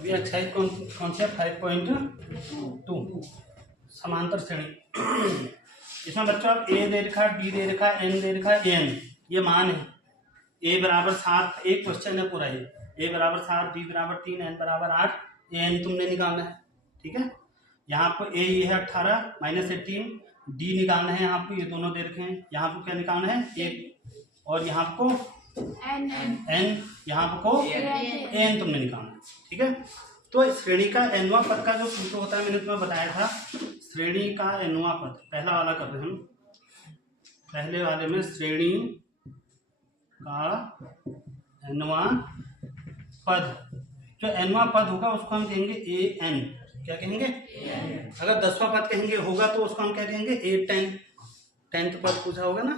अभी एक्सरसाइज कौन सी है 5.2 समांतर श्रेणी। इसमें बच्चों अब ए दे रखा, बी दे रखा, एन दे रखा, एन ये मान है। ए बराबर 7 एक क्वेश्चन है पूरा ये। ए बराबर 7, बी बराबर 3, एन बराबर 8, एन तुमने निकालना है। ठीक है, यहाँ आपको ए ये है 18 -18, डी निकालना है। यहाँ आपको ये दोनों दे रखे हैं। यहाँ आपको क्या निकालना है ए, और यहाँ आपको एन, यहाँ आपको एन तुमने निकालना है। ठीक है, तो श्रेणी का एनवां पद का जो सूत्र होता है मैंने तुम्हें बताया था। श्रेणी का एनवां पद पहला वाला कर रहे हैं हम। पहले वाले में श्रेणी का एनवां पद, जो एनवां पद होगा उसको हम कहेंगे ए एन। क्या कहेंगे? अगर 10वां पद कहेंगे होगा तो उसको हम क्या कहेंगे ए 10। 10th पद पूछा होगा ना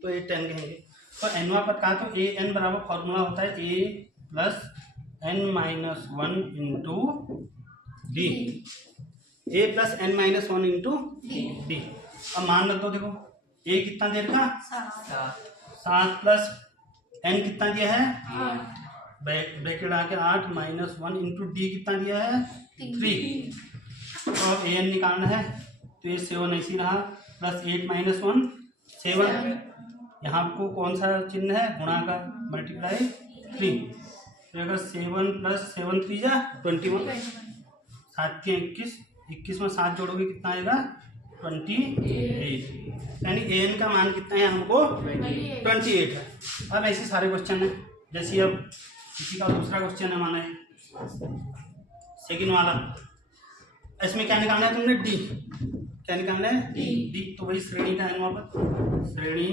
तो ए 10 कहेंगे। तो एनवां पद कहा तो ए एन बराबर फॉर्मूला होता है A plus n-1 into D. A plus n-1 into D. अब मान रख दो, देखो ए कितना दे रखा 7 प्लस n कितना दिया है ब्रैकेट आके 8 -1 इंटू डी कितना दिया है 3। तो अब ए एन निकालना है तो ये 7 ऐसी रहा, प्लस 8 -1 7। यहाँ आपको कौन सा चिन्ह है गुणा का, मल्टीप्लाई 3। तो अगर 7 प्लस 7 3 जा 21, 7 के 21, 21 में 7 जोड़ोगे कितना आएगा 28। यानी ए एन का मान कितना है हमको 28 है। अब ऐसे सारे क्वेश्चन है। जैसे अब किसी का दूसरा क्वेश्चन है, माना है सेकंड वाला, इसमें क्या निकालना है तुमने डी। क्या निकालना है डी। तो वही श्रेणी का एनवां पद, श्रेणी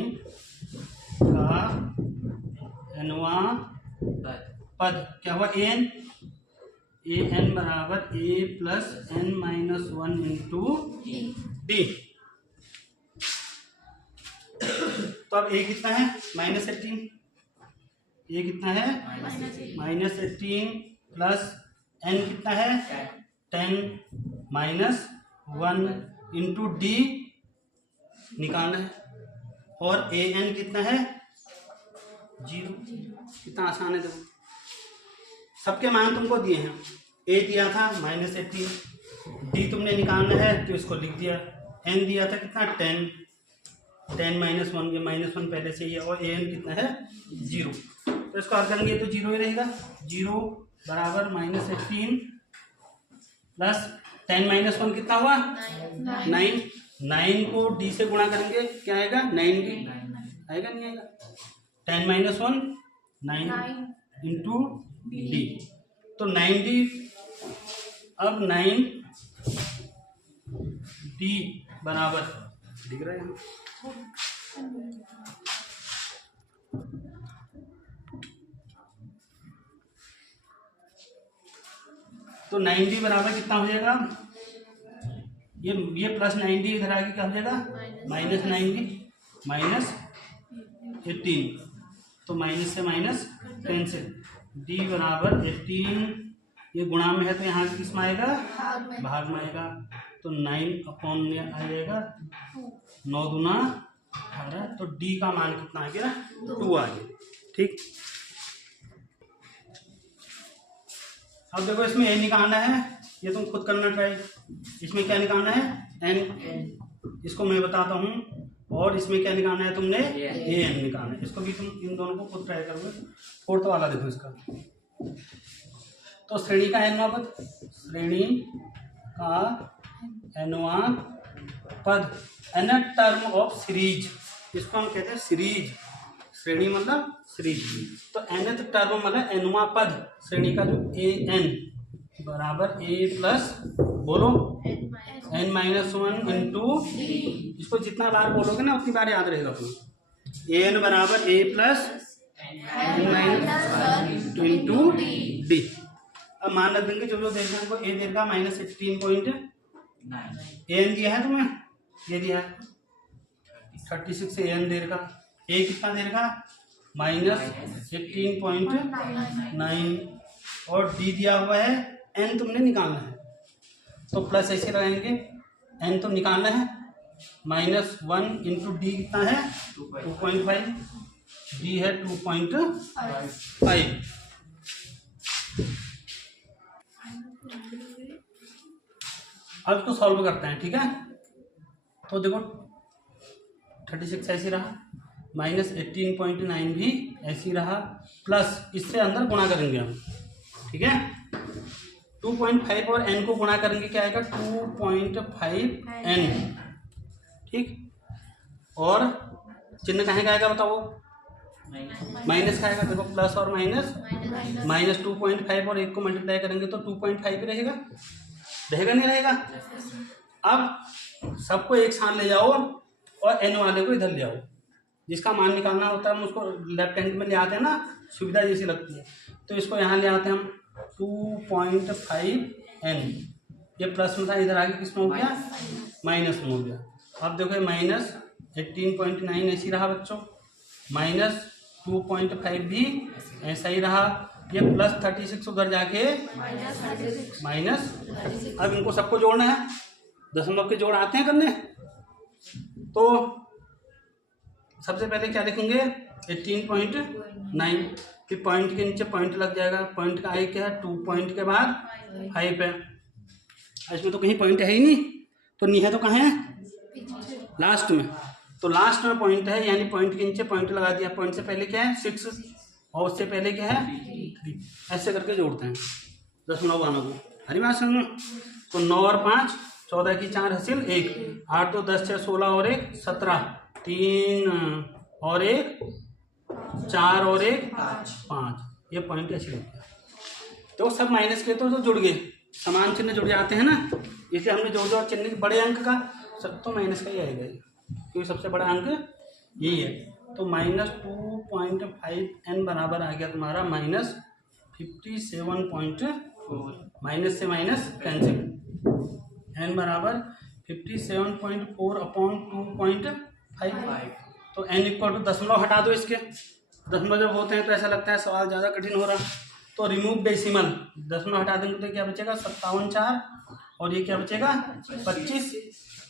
का एनवां पद क्या हुआ ए एन बराबर A plus n-1 into D. तो अब ए कितना है -18, ए कितना है -18 प्लस n कितना है 10 -1 इंटू डी निकालना है। और ए एन कितना है 0। कितना आसान है, देखो सबके मान तुमको दिए हैं। ए दिया था -18, डी तुमने निकालना है तो इसको लिख दिया। एन दिया था कितना 10 -1, ये -1 पहले से ही है, और ए एन कितना है 0। तो इसको हल करेंगे तो 0 ही रहेगा। 0 बराबर -18 प्लस 10 -1 कितना हुआ 9। 9 को डी से गुणा करेंगे क्या आएगा 90 आएगा, नहीं आएगा। 10 -1 9 इंटू डी। तो 90, अब 9 डी बराबर दिख रहा है यहाँ, तो 90 बराबर कितना हो जाएगा, ये प्लस 90 इधर आगे क्या हो जाएगा -90 -18, तो माइनस से -10 से डी बराबर 18। ये गुणा में है तो यहाँ किस में आएगा भाग में आएगा। तो 9 में आ जाएगा 9 दूना 18। तो डी का मान कितना आ गया 2 आ गया। ठीक, अब देखो इसमें ए निकालना है, ये तुम खुद करना ट्राई। इसमें क्या निकालना है एन, इसको मैं बताता हूँ। और इसमें क्या निकालना है तुमने ए एन निकालना है। इसको भी तुम इन दोनों को खुद ट्राई करोगे। 4th वाला देखो इसका, तो श्रेणी का एनवां पद, श्रेणी का एनवां पद एन टर्म ऑफ सीरीज, इसको हम कहते हैं सीरीज। श्रेणी मतलब सीरीज, तो nth टर्म मतलब एनवां पद श्रेणी का जो ए एन बराबर ए प्लस बोलो n-1 इंटू, इसको जितना बार बोलोगे ना उतनी बार याद रहेगा अपनी। ए एन बराबर A plus n-1 into D. अब मान रख देंगे जो देख रहे हैं ए दे रखा -18.9, ए एन दिया है तुम्हें, ये दिया है 36 से ए एन दे रखा, ए कितना दे रखा -18.9, और डी दिया हुआ है एन तुमने निकालना है। तो प्लस ऐसे लगाएंगे, एन तो निकालना है, -1 इंटू डी कितना है 2.5, डी है 2.5। अब इसको सॉल्व करते हैं, ठीक है। तो देखो 36 ऐसे रहा, माइनस 18.9 भी ऐसे रहा, प्लस इससे अंदर गुणा करेंगे हम, ठीक है। 2.5 और n को गुणा करेंगे, क्या आएगा 2.5n, ठीक। और चिन्ह कहाँ का आएगा बताओ, माइनस का आएगा। देखो प्लस और माइनस, माइनस 2.5 और 1 को मल्टीप्लाई करेंगे तो 2.5 रहेगा, रहेगा नहीं रहेगा। अब सबको एक साथ ले जाओ और n वाले को इधर ले आओ, जिसका मान निकालना होता है हम उसको लेफ्ट हैंड में ले आते हैं ना, सुविधा जैसी लगती है। तो इसको यहाँ ले आते हैं हम 2.5n, ये प्लस में था, इधर आगे किसमें हो गया माइनस में हो गया। अब देखो माइनस 18.9 ऐसी रहा बच्चों, माइनस 2.5 भी ऐसा ही रहा, ये प्लस 36 उधर जाके माइनस। अब इनको सबको जोड़ना है, दशमलव के जोड़ आते हैं करने। तो सबसे पहले क्या लिखेंगे 18.9, फिर पॉइंट के नीचे पॉइंट लग जाएगा, पॉइंट का आई क्या है 2, पॉइंट के बाद 5 है। इसमें तो कहीं पॉइंट है ही नहीं, तो नहीं है तो कहाँ है लास्ट में, तो लास्ट में पॉइंट है, यानी पॉइंट के नीचे पॉइंट लगा दिया। पॉइंट से पहले क्या है 6 और उससे पहले क्या है 3, ऐसे करके जोड़ते हैं दशमलव वालों को। हरी बात समझो। तो 9 और 5 14 की 4 हासिल 1, 8 2 10 6 16 और 1 17, 3 और 1 4 और 1 5, ये पॉइंट ऐसे लगता है। तो सब माइनस के तो जुड़ गए, समान चिन्ह जुड़ जाते हैं ना, इसलिए हमने जोड़ जोड़ चिन्ह बड़े अंक का सब तो माइनस का ही आएगा, क्योंकि सबसे बड़ा अंक यही है। तो माइनस 2.5n बराबर आ गया तुम्हारा माइनस 57.4, माइनस से माइनस कैंसिल, n बराबर 57.4 अपॉन 2.5। तो n इक्वल टू दशमलव हटा दो इसके, दशमलव जब होते हैं तो ऐसा लगता है सवाल ज़्यादा कठिन हो रहा, तो रिमूव डेसिमल, दशमलव हटा देंगे तो क्या बचेगा 57.4 और ये क्या बचेगा 25।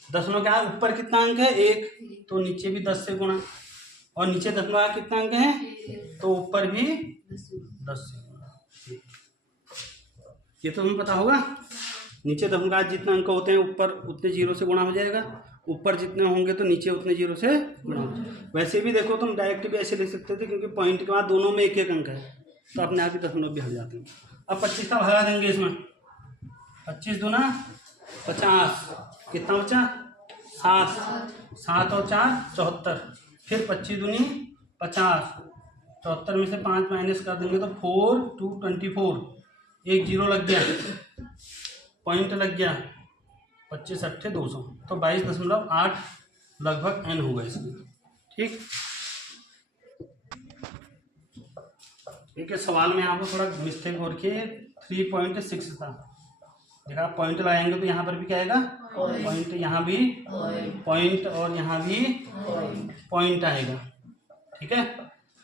दशमलव क्या है ऊपर कितना अंक है 1, तो नीचे भी 10 से गुणा, और नीचे दशमलव कितना अंक है तो ऊपर भी 10 से गुणा। ये तो हमें पता होगा, नीचे दशमलव जितना अंक होते हैं ऊपर उतने जीरो से गुणा हो जाएगा, ऊपर जितने होंगे तो नीचे उतने जीरो से गुणा हो जाएगा। वैसे भी देखो तुम डायरेक्ट भी ऐसे लिख सकते थे, क्योंकि पॉइंट के बाद दोनों में एक एक अंक है, तो अपने आप ही दशमलव भी हट जाते हैं। अब 25 का भगा देंगे इसमें, 25 दूना 50, कितना बचा 7, 7 और 4 74, फिर 25 दूनी 50, 74 में से 5 माइनस कर देंगे तो 4 2 24, एक जीरो लग गया, पॉइंट लग गया, 25 अट्ठे 200, तो 22.8 लगभग n होगा इसमें, ठीक। ठीक है, सवाल में यहाँ पर थोड़ा मिस्टेक हो रखी है, 3.6 था, देखा पॉइंट लगाएंगे तो यहाँ पर भी क्या आएगा पॉइंट, यहाँ भी पॉइंट और यहाँ भी पॉइंट आएगा, ठीक है।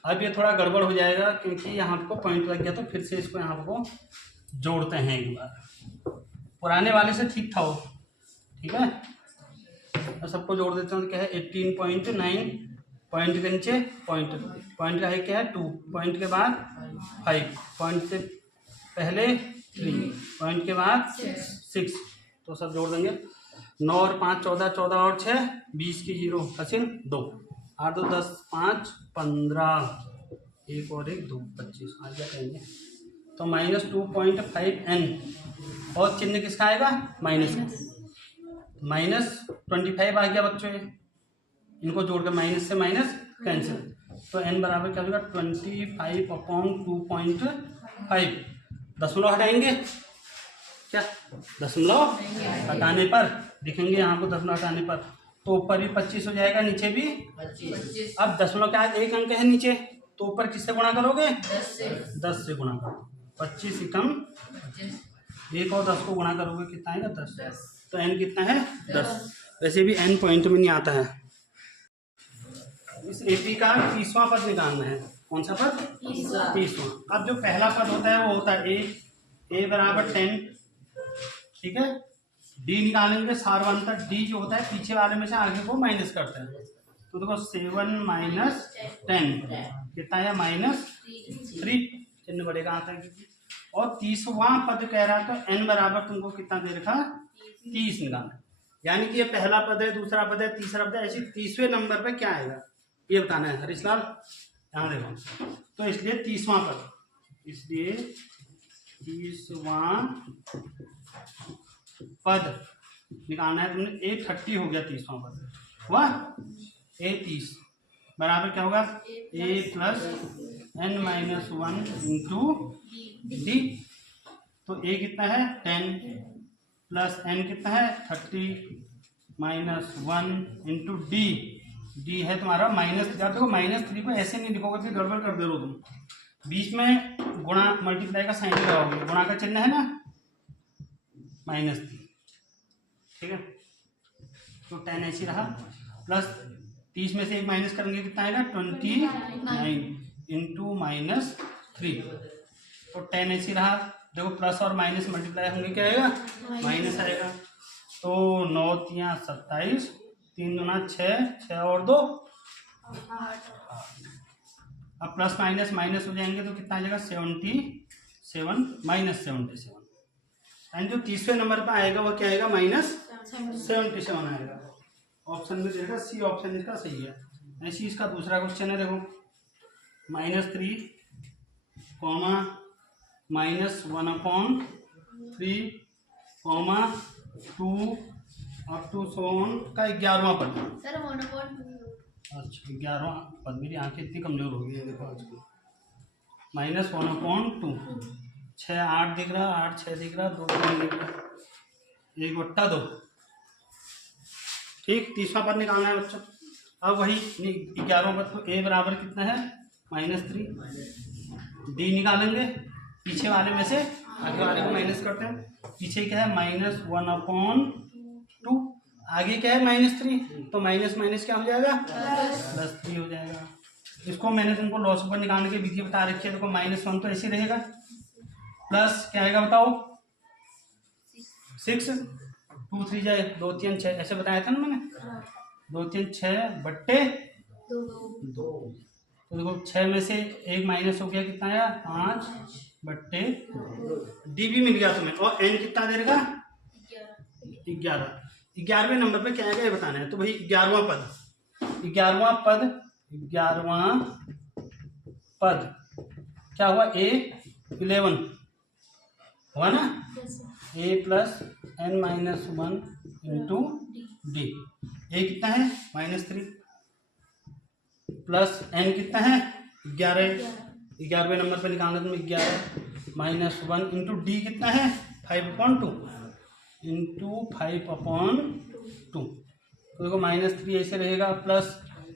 अब ये थोड़ा गड़बड़ हो जाएगा क्योंकि यहाँ को पॉइंट लग गया, तो फिर से इसको यहाँ को जोड़ते हैं एक बार, पुराने वाले से ठीक था वो, ठीक है। तो सबको जोड़ देते हैं, तो क्या है 18.9, पॉइंट के नीचे पॉइंट, पॉइंट का है क्या है 2, पॉइंट के बाद 5, पॉइंट से पहले 3, पॉइंट के बाद 6, तो सब जोड़ देंगे। 9 और 5 14, 14 और 6 20 की 0 हासिल 2, 8 2 10 5 15, 1 और 1 2 25 आ गया कहेंगे। तो माइनस 2.5n, और चिन्ह किसका आएगा माइनस का, माइनस 25 आ गया बच्चों, इनको जोड़कर माइनस से माइनस कैंसिल, तो n बराबर क्या होगा 25 अपॉन 2.5। दशमलव हटाएंगे, क्या दशमलव हटाने पर दिखेंगे यहाँ को, दशमलव हटाने पर तो ऊपर भी 25 हो जाएगा, नीचे भी 25। अब दशमलव क्या एक अंक है नीचे, तो ऊपर किससे गुणा करोगे 10 से गुणा करो, 25 एकम 1 और 10 को गुणा करोगे कितना आएगा 10, तो n कितना है 10। वैसे भी n पॉइंट में नहीं आता है। इस एपी का 30वां पद निकालना है, कौन सा पद 30वां। अब जो पहला पद होता है वो होता है a बराबर 10, ठीक है। d निकालेंगे सारवंतर, d जो होता है पीछे वाले में से आगे को माइनस करते हैं, तो देखो 7 माइनस 10 कितना है -3, चिन्ह बढ़ेगा आता है। और 30वां पद कह रहा तो n बराबर तुमको कितना दे रखा 30 निकालना है। यानी कि ये पहला पद है, दूसरा पद है, तीसरा पद है, ऐसे 30वें नंबर पे क्या आएगा ये बताना है हरीशलाल। यहाँ देखो, तो इसलिए 30वां पद, इसलिए 30वां पद निकालना है तुमने। A30 हो गया 30वां पद, हुआ A30 बराबर क्या होगा A plus n-1 into D. तो A कितना है 10 प्लस n कितना है 30 -1 इंटू डी। डी है तुम्हारा -3। आप देखो -3 को ऐसे नहीं लिखोगे फिर गड़बड़ कर दे रहे हो तुम, बीच में गुणा मल्टीप्लाई का साइन लगाओगे, गुणा का चिन्ह है ना -3, ठीक है। तो 10 ऐसे रहा, प्लस 30 में से एक माइनस करेंगे कितना आएगा 29 इंटू -3। तो 10 ऐसे रहा, देखो प्लस और माइनस मल्टीप्लाई होंगे क्या आएगा माइनस आएगा। तो 9 3 27, 3 दूना 6, 6 और 2 8। अब प्लस माइनस माइनस हो जाएंगे तो कितना आ जाएगा 77 -77। एंड जो 30वें नंबर पर आएगा वो क्या आएगा -77 आएगा। ऑप्शन में देखा सी ऑप्शन इसका सही है। ऐसे इसका दूसरा क्वेश्चन है, देखो -3 -1/3 2 अप टू सोन का 11वां पद। सर 1/2। अच्छा 11वां पद, मेरी आंखें इतनी कमजोर हो गई है देखो आजकल। -1/2, 6 8 दिख रहा, 8 6 दिख रहा, 2 3 दिख रहा, 1/2। ठीक, 30वां पद निकालना है बच्चों। अब वही 11वां पद, तो A बराबर कितना है -3। D निकालेंगे, पीछे वाले में से आगे वाले को माइनस करते हैं। पीछे क्या है -1/2, आगे क्या है -3, तो माइनस माइनस क्या हो जाएगा +3 हो जाएगा। इसको मैंने तुमको लॉस ऊपर निकालने की विधि बता रखी है। देखो -1 तो ऐसे रहेगा, प्लस क्या आएगा बताओ 6, 2 3 जाए 2 3 6, ऐसे बताया था ना मैंने, 2 3 6 बट्टे 2। तो देखो 6 में से एक माइनस हो गया, कितना आया 5 बट्टे 2। डी भी मिल गया तुम्हें। और एन कितना दे देगा 11। 11वें नंबर पे क्या आएगा ये बताना है। तो भाई 11वां पद क्या हुआ A11 हुआ ना, A plus n-1 into D. A कितना है -3 प्लस n कितना है 11, 11वें नंबर पर निकालना तुम्हें 11 -1 इंटू डी कितना है 5/2 इंटू 5/2। तो देखो -3 ऐसे रहेगा, प्लस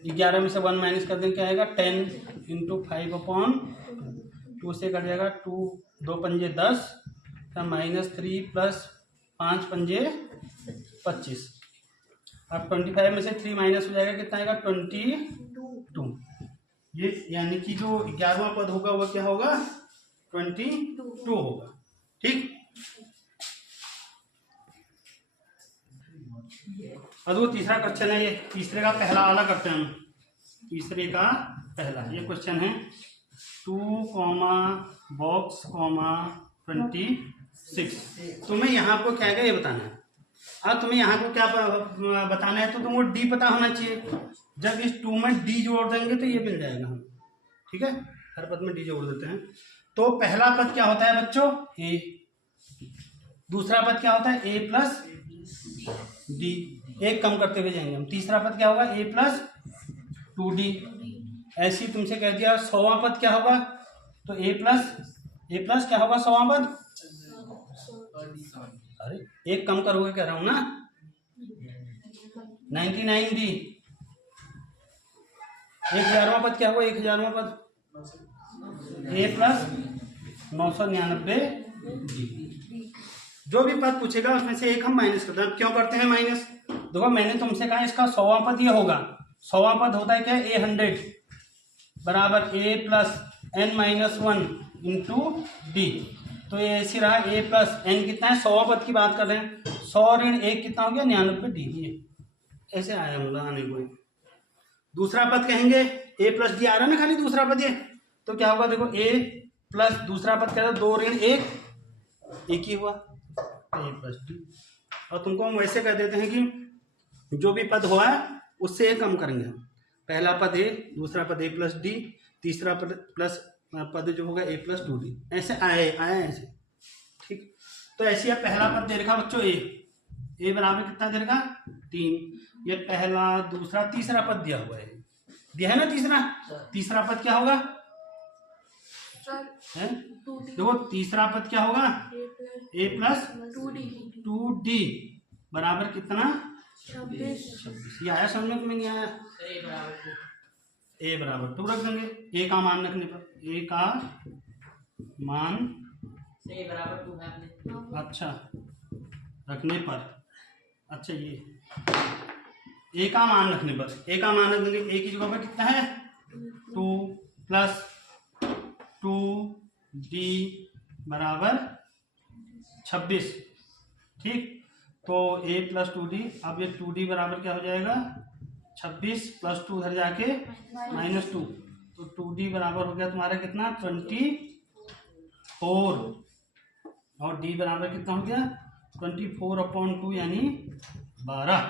11 में से 1 माइनस कर देंगे क्या आएगा 10 इंटू 5/2। 2 से कट जाएगा 2 2 पंजे 10 -3 प्लस 5 पंजे 25। अब 25 में से 3 माइनस हो जाएगा, कितना आएगा 22। ये यानी कि जो 11वां पद होगा वो क्या होगा 22 होगा। ठीक, अब वो तीसरा क्वेश्चन है, ये तीसरे का पहला वाला करते हैं हम। तीसरे का पहला ये क्वेश्चन है 2, बॉक्स 26। तुम्हें यहाँ को क्या है ये बताना है। अब तुम्हें यहाँ को क्या बताना है, तो तुमको डी पता होना चाहिए। जब इस 2 में डी जोड़ देंगे तो ये मिल जाएगा हम, ठीक है। हर पद में डी जोड़ देते हैं। तो पहला पद क्या होता है बच्चों ए, दूसरा पद क्या होता है A प्लस डी, एक कम करते हुए जाएंगे हम। तीसरा पद क्या होगा A प्लस 2D। ऐसे ही तुमसे कह दिया 100वां पद क्या होगा, तो A प्लस क्या होगा 100वां पद, अरे एक कम करोगे कह रहा हूं ना 99D। 1000वां पद क्या होगा 1000वां पद A प्लस 999D। जो भी पद पूछेगा उसमें से एक हम माइनस करते हैं। क्यों करते हैं माइनस, देखो मैंने तुमसे कहा इसका 100वां पद ये होगा। 100वां पद होता है क्या A100 बराबर A plus n-1 into D. तो ये ऐसे रहा A प्लस n कितना है 100वां पद की बात कर रहे हैं, 100 ऋण 1 कितना हो गया 99D। ऐसे आया मतलब आने को। दूसरा पद कहेंगे A प्लस डी आ रहा है ना खाली दूसरा पद ये, तो क्या होगा देखो A प्लस दूसरा पद क्या था 2 ऋण 1 ही हुआ A प्लस डी। और तुमको हम वैसे कह देते हैं कि जो भी पद हुआ है उससे एक कम करेंगे हम। पहला पद ए, दूसरा पद ए प्लस डी, तीसरा पद प्लस पद जो होगा ए प्लस 2d, ऐसे आए ऐसे। ठीक, तो ऐसे ही पहला पद दे रखा बच्चों ए बराबर कितना दे रखा 3। ये पहला दूसरा तीसरा पद दिया हुआ है, दिया है ना तीसरा पद क्या होगा है? देखो तीसरा पद क्या होगा ए प्लस 2d बराबर कितना 26। ये आया समझ में नहीं आया? ए बराबर 2 रख देंगे, ए का मान रखने पर, ए का मान ए बराबर 2 है। अच्छा रखने पर, अच्छा ये ए का मान रखने पर, ए का मान रख देंगे, ए की जगह पर कितना है 2 प्लस 2d बराबर 26। ठीक, तो a प्लस 2d, अब ये 2d बराबर क्या हो जाएगा 26 प्लस 2 उधर जाके -2, तो 2d बराबर हो गया तुम्हारा कितना 24, और d बराबर कितना हो गया 24/2 यानी 12।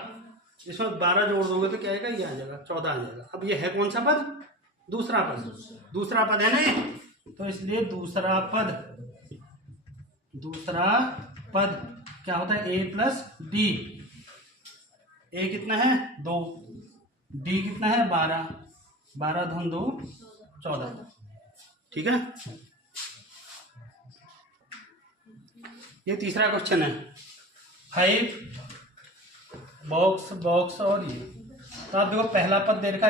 इसमें 12 जोड़ दोगे तो क्या आएगा, ये आ जाएगा 14 आ जाएगा। अब ये है कौन सा पद, दूसरा पद है ना, तो इसलिए दूसरा पद क्या होता है a प्लस डी। a कितना है 2, d कितना है 12, 12 धन 2 14। ठीक है, ये तीसरा क्वेश्चन है। 5 बॉक्स और ये, तो आप देखो पहला पद दे रखा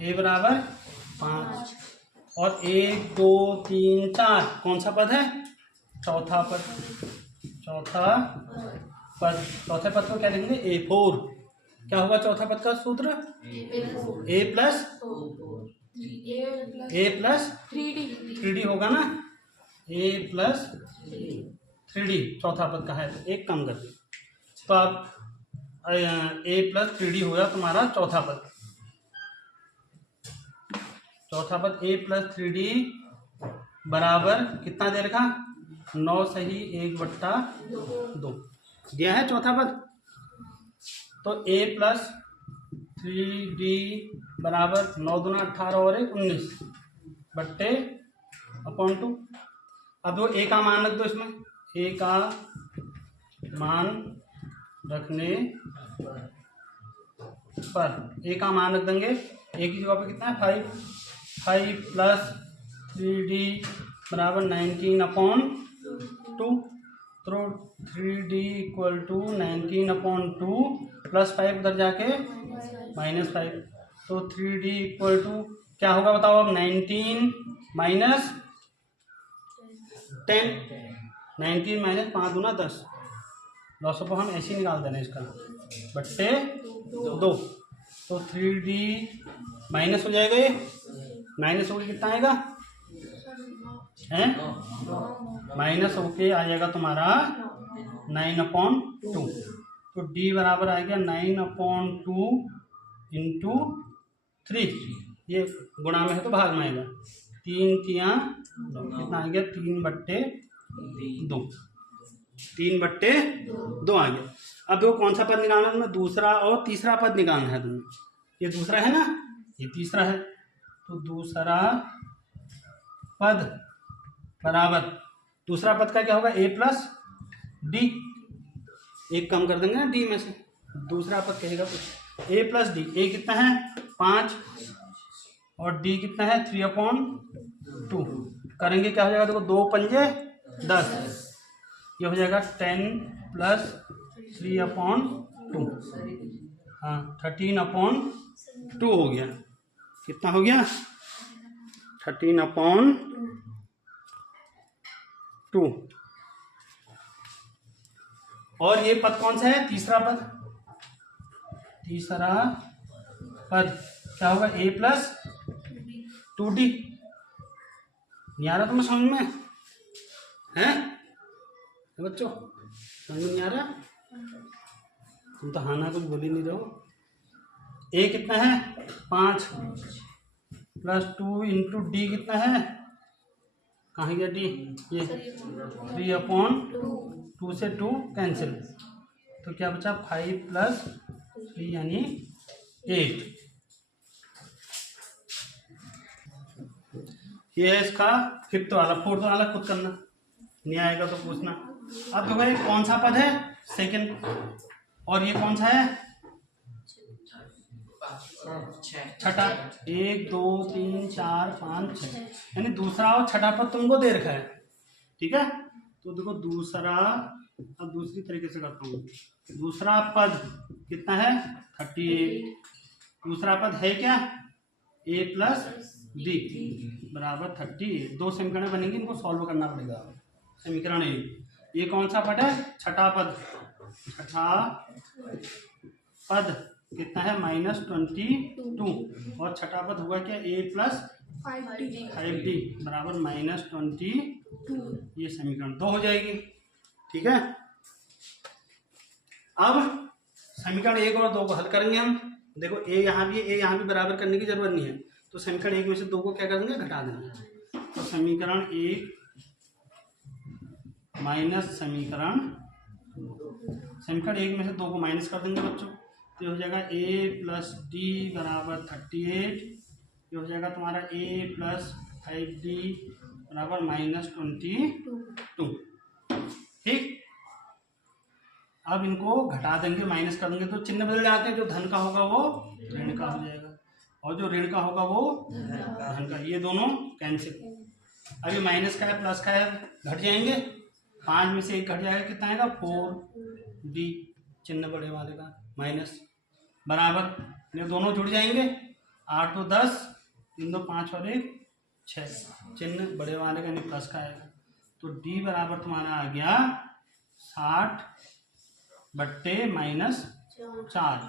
a बराबर 5 और 1 2 3 4 कौन सा पद है चौथा पद को क्या लिखेंगे A4। क्या होगा चौथा पद का सूत्र a प्लस 3d होगा ना, a प्लस 3d चौथा पद का है, तो एक कम कर दे, तो आप a प्लस 3d होगा तुम्हारा चौथा पद a प्लस 3d बराबर कितना दे रखा 9 सही 1/2 दिया है चौथा पद। तो a प्लस 3d बराबर 9 दूना 18 और 1 19/2। अब वो a का मान रख दो, इसमें a का मान रखने पर a का मान रख देंगे, a की जगह पे कितना है 5 प्लस 3d बराबर 19/2, तो 3d इक्वल टू 19/2 प्लस 5 उधर जाके -5, तो 3d इक्वल टू क्या होगा बताओ अब 19 माइनस 10, 19 माइनस 5 दूना 10, 200 को हम ऐसे ही निकाल देना इसका /2, तो 3d माइनस हो जाएगा, ये माइनस होकर कितना आएगा है माइनस होके आ जाएगा तुम्हारा 9/2, तो d बराबर आ गया 9/2 इंटू 3, ये गुणा में है तो भाग में आएगा 3 3 कितना आ गया 3/2 आ गया। अब देखो कौन सा पद निकालना है तुम्हें, दूसरा और तीसरा पद निकालना है तुम्हें, ये दूसरा है ना ये तीसरा है, तो दूसरा पद बराबर दूसरा पद का क्या होगा a प्लस डी, एक कम कर देंगे ना d में से, दूसरा पद कहेगा कुछ a प्लस डी, a कितना है 5 और d कितना है 3/2, करेंगे क्या हो जाएगा देखो 2 पंजे 10, ये हो जाएगा 10 प्लस 3/2, हाँ 13/2 हो गया, कितना हो गया 13/2। और ये पद कौन सा है तीसरा पद क्या होगा a प्लस 2d, नहीं आ रहा तुम्हें समझ में है बच्चों, समझ में नहीं आ रहा, तुम तो हाना कुछ बोल ही नहीं रहो। a कितना है 5 प्लस 2 इंटू डी कितना है, कहाँ गया डी, ये 3/2 से 2 कैंसिल, तो क्या बचा 5 + 3 यानी 8। ये है इसका फिफ्थ वाला। फोर्थ वाला खुद करना, नहीं आएगा तो पूछना। अब देखो ये कौन सा पद है, सेकंड, और ये कौन सा है, छठा। 1 2 3 4 5 6, यानी दूसरा और छठा पद तुमको दे रखा है, ठीक है। तो देखो दूसरा, अब दूसरी तरीके से करता हूँ। दूसरा पद कितना है 38। दूसरा पद है क्या, a + d बराबर 38। दो समीकरण बनेंगे, इनको सॉल्व करना पड़ेगा। समीकरण 1, ये कौन सा पद है, छठा पद। छठा पद कितना है -22, और छठा पद होगा क्या, a + 5d बराबर -22। ये समीकरण 2 हो जाएगी, ठीक है। अब समीकरण 1 और 2 को हल करेंगे हम। देखो a यहाँ भी, a यहाँ भी बराबर करने की जरूरत नहीं है, तो समीकरण 1 में से 2 को क्या करेंगे, घटा देंगे। तो समीकरण 1 माइनस समीकरण 1 में से 2 को माइनस कर देंगे बच्चों, तो ये हो जाएगा a + d बराबर 38। ये हो जाएगा तुम्हारा a + 5d बराबर -22, ठीक। अब इनको घटा देंगे, माइनस कर देंगे, तो चिन्ह बदल जाते हैं। जो धन का होगा वो ऋण का हो जाएगा, और जो ऋण का होगा वो धन का। ये दोनों कैंसिल। अभी माइनस का है, प्लस का है, घट जाएंगे। 5 में से 1 घट जाएगा, कितना आएगा 4d, चिन्ह बड़े वाले का माइनस, बराबर। ये दोनों जुड़ जाएंगे, 8 2 10, 3 2 5 और 1 6, चिन्ह बड़े वाले का यानी प्लस का आएगा। तो d बराबर तुम्हारा आ गया 60 बट्टे -4।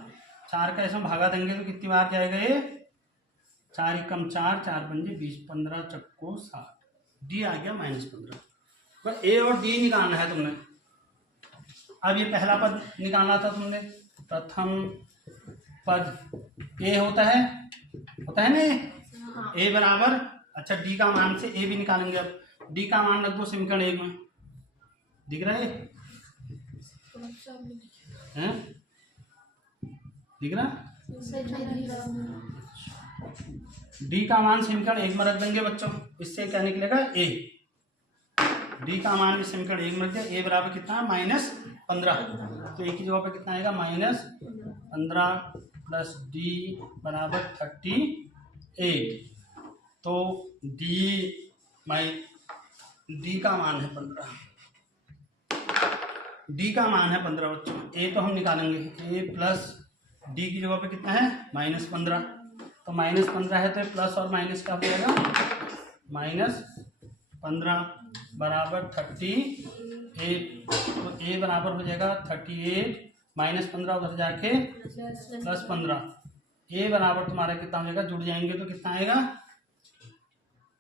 4 का ऐसा भागा देंगे तो कितनी बार जाएगा ये, 4 एकम 4, 4 पंजे 20, 15 चक्को 60, डी आ गया -15। तो ए और डी निकालना है तुमने। अब ये पहला पद निकालना था तुमने, प्रथम पद ए होता है ना ये, ए बराबर, अच्छा डी का मान से ए भी निकालेंगे। अब डी का मान रख दो समीकरण 1 में, दिख रहा है हैं? दिख रहा, डी का मान समीकरण 1 में रख देंगे बच्चों। इससे क्या निकलेगा, ए। डी का मान इस समीकरण 1 में रख दिया, ए बराबर कितना है -15। तो एक ही जगह पे कितना आएगा -15 + डी बराबर 38। तो डी का मान है 15, डी का मान है 15 बच्चों। ए तो हम निकालेंगे, ए + डी की जगह पे कितना है -15। तो -15 है तो प्लस और माइनस का हो जाएगा, -15 बराबर 38। तो ए बराबर हो जाएगा 38, -15 उधर जाके +15। ए बराबर तुम्हारा कितना हो जाएगा, जुड़ जाएंगे तो कितना आएगा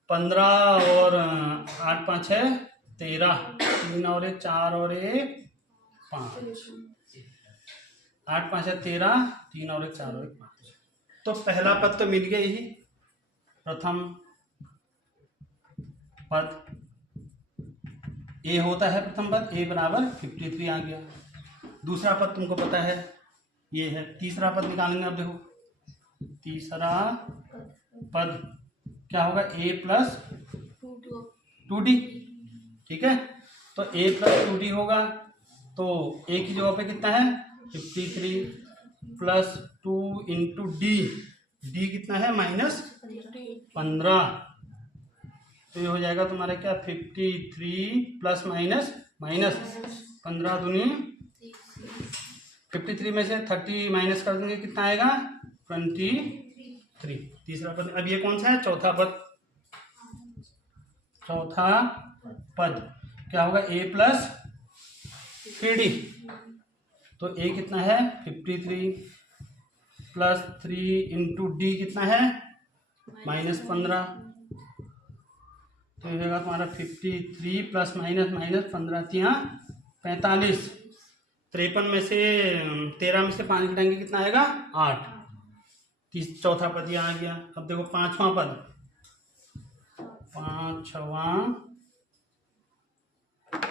15 और 8 5 है 13, 3 और 1 4 और 1 5, 8 5 है 13, 3 और 1 4 और 1 5। तो पहला पद तो मिल गया ही, प्रथम पद ए होता है, प्रथम पद ए बराबर 53 आ गया। दूसरा पद तुमको पता है ये है। तीसरा पद निकालेंगे। अब देखो तीसरा पद क्या होगा, a + 2d, ठीक है। तो a + 2d होगा, तो a की जगह पे कितना है 53 + 2 × d, d कितना है -15। तो ये हो जाएगा तुम्हारा क्या 53 प्लस माइनस 15 दूनी 53 में से 30 माइनस कर देंगे, कितना आएगा 23। तीसरा पद। अब ये कौन सा है, चौथा पद। चौथा पद क्या होगा, a + 3d। तो a कितना है 53 + 3 × d कितना है -15। तो ये होगा तुम्हारा 53 प्लस माइनस 15 45। 53 में से 13 में से 5 घटाएंगे, कितना आएगा 8। चौथा पद ये आ गया। अब देखो पांचवा पद। पांचवा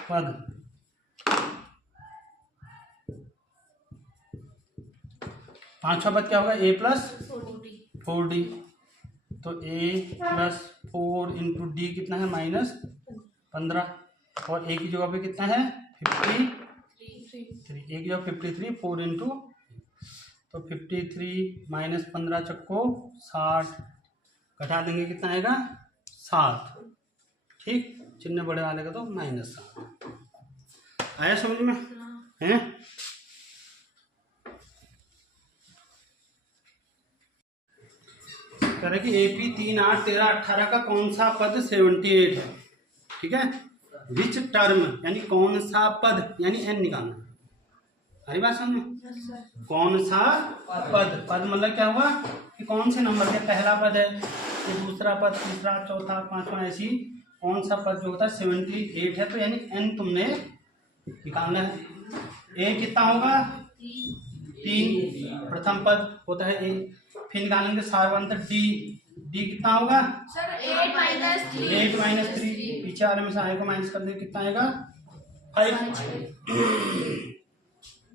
पद पांचवा पद क्या होगा, ए प्लस 4d। तो ए प्लस 4 इंटू डी कितना है, -15। और ए की जगह पे कितना है, 53। ए की जगह 53, 4 इंटू, तो 53 -15 चक्को 60, घटा देंगे कितना आएगा, 7। ठीक, चिन्ह बड़े वाले का तो -7 आया समझ में है। कह रहे कि AP 3, 8, 13, 18 का कौन सा पद 78 है। ठीक है, विच टर्म यानी कौन सा पद, यानी n निकालना। हरी बात समझ में, कौन सा पद, पद मतलब क्या हुआ कि कौन से नंबर के पहला पद है, ये दूसरा पद, तीसरा, चौथा, पांचवा, ऐसी कौन सा पद जो होता है 78 है। तो यानी n तुमने निकालना है। ए कितना होगा, 3, प्रथम पद होता है ए। फिर निकालेंगे सारवंत डी, डी कितना होगा सर 8 - 3। पीछे वाले में से आई को माइनस कर देंगे, कितना आएगा 5।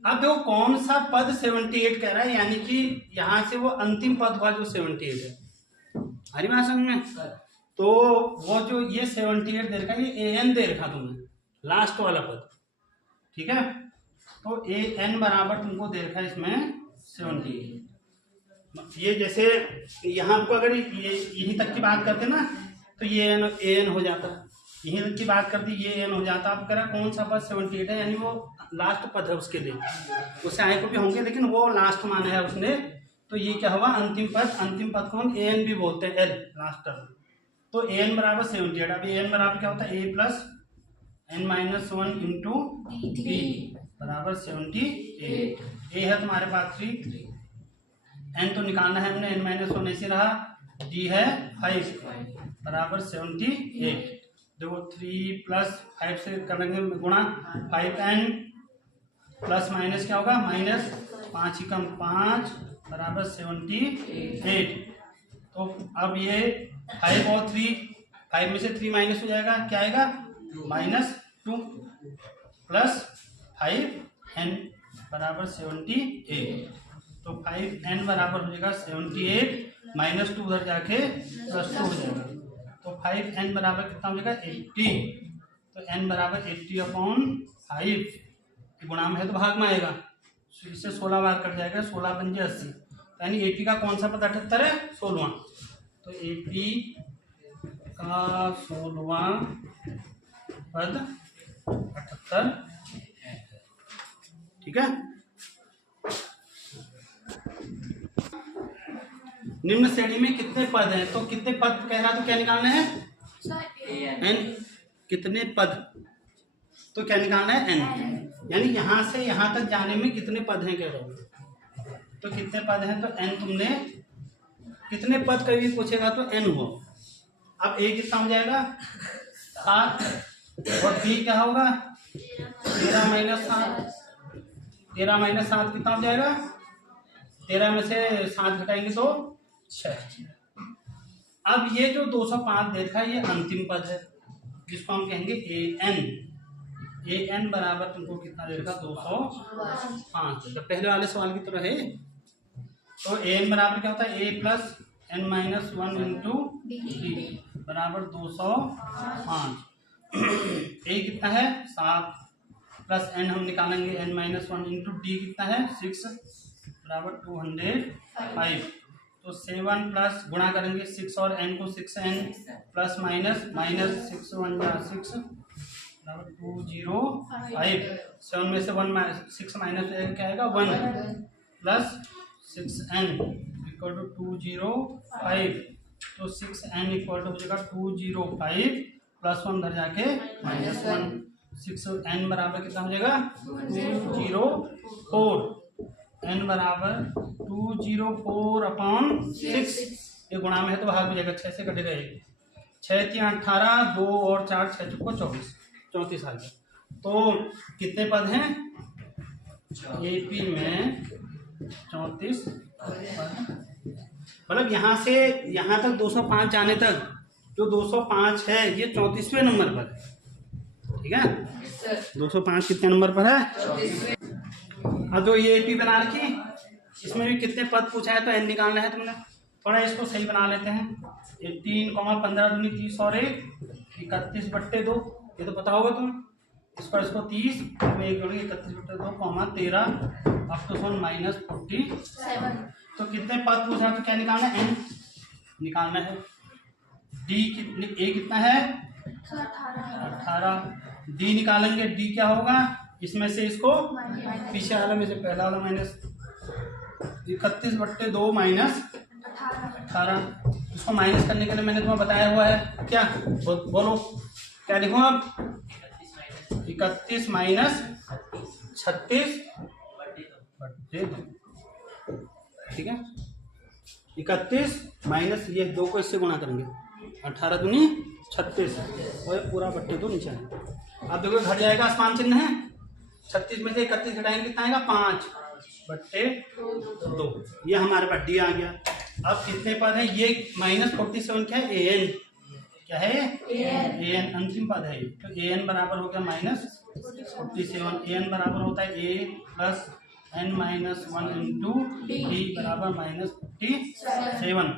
अब देखो कौन सा पद 78 कह रहा है, यानी कि यहाँ से वो अंतिम पद हुआ जो 78 है। हरी बात समझ में, तो वो जो ये 78 दे रखा है, ये an दे रखा तुमने, लास्ट वाला पद। ठीक है, तो an बराबर तुमको दे रखा है इसमें 78। ये जैसे यहाँ को अगर ये यहीं तक की बात करते ना, तो ये an हो जाता, यहीं तक की बात करती ये n हो जाता। आप कह रहा कौन सा पद 78 है, यानी वो लास्ट पद है उसके लिए, उससे आगे को भी होंगे लेकिन वो लास्ट माना है उसने। तो ये क्या हुआ, अंतिम पद। अंतिम पद को हम an भी बोलते हैं, l लास्ट टर्म। तो an बराबर 78। अब an बराबर क्या होता है, a plus n-1 into d बराबर 78। a है तुम्हारे पास 3, n तो निकालना है हमने, n-1 ऐसे रहा, d है 5 बराबर 78। देखो 3 प्लस 5 से करेंगे गुणा, 5n प्लस माइनस क्या होगा, -5 ही कम 5 बराबर 78। तो अब ये 5 और 3, 5 में से 3 माइनस हो जाएगा, क्या आएगा -2 प्लस 5n बराबर 78। तो 5n बराबर हो जाएगा 78, -2 उधर जाके +2 हो जाएगा। तो 5n बराबर कितना हो जाएगा 80। तो n बराबर 80/5, गुणा में है तो भाग में आएगा, इससे 16 बार कट जाएगा, 16 पंजे 80। यानी 80 का कौन सा पद 78 है, 16वां। तो 80 का 16वां पद 78। ठीक है, निम्न श्रेणी में कितने पद हैं, तो कितने पद कह रहा तो क्या निकालना है, n। कितने पद, तो क्या निकालना है n, यानी यहां से यहां तक जाने में कितने पद हैं कह रहा हूं। तो कितने पद हैं, तो n तुमने कितने पद कभी पूछेगा तो n हो। अब a कितना हो जाएगा 7, और b क्या होगा 13 - 7। 13 - 7 कितना हो जाएगा, 13 में से 7 घटाएंगे तो 6। अब ये जो 205 दे रखा है ये अंतिम पद है, जिसको हम कहेंगे an बराबर तुमको कितना दे रखा 205। तो पहले वाले सवाल की तरह है। तो an बराबर क्या होता है, a plus n-1 into D बराबर 205। a कितना है 7 प्लस n हम निकालेंगे n-1 इंटू डी कितना है 6 बराबर 205। तो 7 प्लस गुणा करेंगे 6 और n को 6n प्लस माइनस -6 1 6 बराबर 205। 7 में से 6 माइनस क्या आएगा 1 प्लस 6n इक्वल टू 205। तो 6n इक्वल टू हो जाएगा 205 प्लस 1 धर जाके -1। 6n बराबर कितना हो जाएगा 204। n बराबर 204/6। ये गुणा में है तो भाग हो जाएगा, 6 से कटेगा 1, 6 × 18, 2 और 4 6 चुको 34 आ गया। तो कितने पद हैं AP में 34 पद। मतलब यहाँ से यहाँ तक 205 जाने तक जो 205 है ये 34वें नंबर पर है। ठीक है, 205 कितने नंबर पर है। अब जो ये AP बना रखी इसमें भी कितने पद पूछा है तो n निकालना है तुमने। थोड़ा इसको सही बना लेते हैं। 18, 15 दूनी 30 और 1 31/2, ये तो पता होगा तुम्हें। इसको 30 में 1 जोड़ेंगे 31/2, 13 अप टू -47। तो कितने पद पूछा है तो क्या निकालना है, n निकालना है। d कितनी, a कितना है 18, d निकालेंगे, d क्या होगा इसमें से इसको पीछे वाला में से पहला वाला माइनस 31/2 -18। इसको माइनस करने के लिए मैंने तुम्हें बताया हुआ है क्या, बोलो क्या लिखूं अब, 31 - 36/2, ठीक है। 31 माइनस ये 2 को इससे गुणा करेंगे, 18 दूनी 36 और पूरा 2 नीचे आएगा। अब देखो घट जाएगा, आसमान चिन्ह है, 36 में से 31 घटाएंगे कितना आएगा 5/2, ये हमारे पास डी आ गया। अब कितने पद है ये -47 क्या है an, क्या है an अंतिम पद है। तो an बराबर हो गया -47, an बराबर होता है a plus n-1 into D बराबर -47।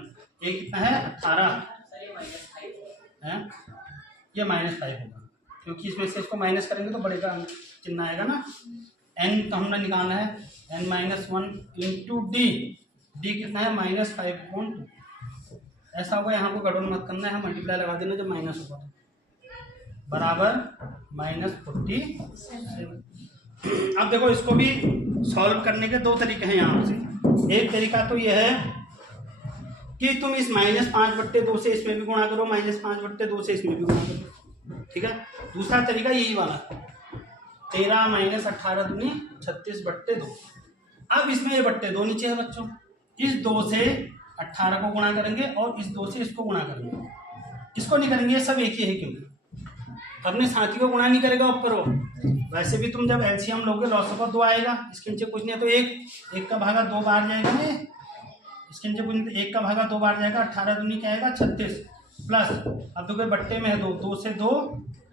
a कितना है 18 है, ये -5 होगा क्योंकि इसमें से इसको माइनस करेंगे तो बड़े का चिन्ह आएगा ना। n तो हमने निकालना है n-1 इंटू डी, डी कितना है -5/2। ऐसा होगा, यहाँ को गड़बड़ मत करना है, मल्टीप्लाई लगा देना जब माइनस होगा बराबर -47। अब देखो इसको भी सॉल्व करने के 2 तरीके हैं यहाँ से। एक तरीका तो यह है कि तुम इस -5/2 से इसमें भी गुणा करो, -5/2 से इसमें भी गुणा करो, ठीक है। दूसरा तरीका यही वाला 13 - 18 दूनी 36/2। अब इसमें ये 2 नीचे है बच्चों, इस 2 से 18 को गुणा करेंगे और इस 2 से इसको गुणा करेंगे, इसको नहीं करेंगे, सब एक ही है क्योंकि अपने साथी को गुणा नहीं करेगा ऊपर वो। वैसे भी तुम जब एलसीएम लोगे लॉस का 2 आएगा, इसके नीचे कुछ नहीं है तो 1 का भागा 2 बार जाएगा ना, इसके नीचे कुछ नहीं तो 1 का भागा 2 बार जाएगा, 18 दूनी क्या आएगा 36 प्लस, अब देखो बट्टे में है 2 से 2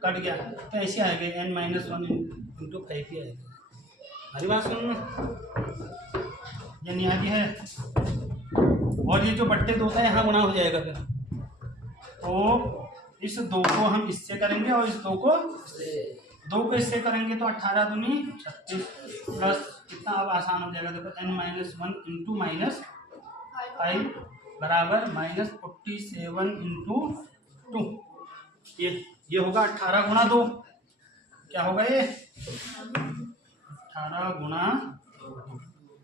कट गया तो ऐसे आएगा n-1 इंटू 5 ही आएगा। हमारी बात सुनना, ये नियादी है। और ये जो बट्टे 2 था यहाँ गुणा हो जाएगा फिर, तो इस 2 को हम इससे करेंगे और इस 2 को इससे करेंगे तो 18 दूनी 36 प्लस कितना, अब आसान हो जाएगा देखो n-1 इंटू -5 बराबर -47 इंटू 2। ये होगा 18 गुणा 2, क्या होगा ये 18 गुणा,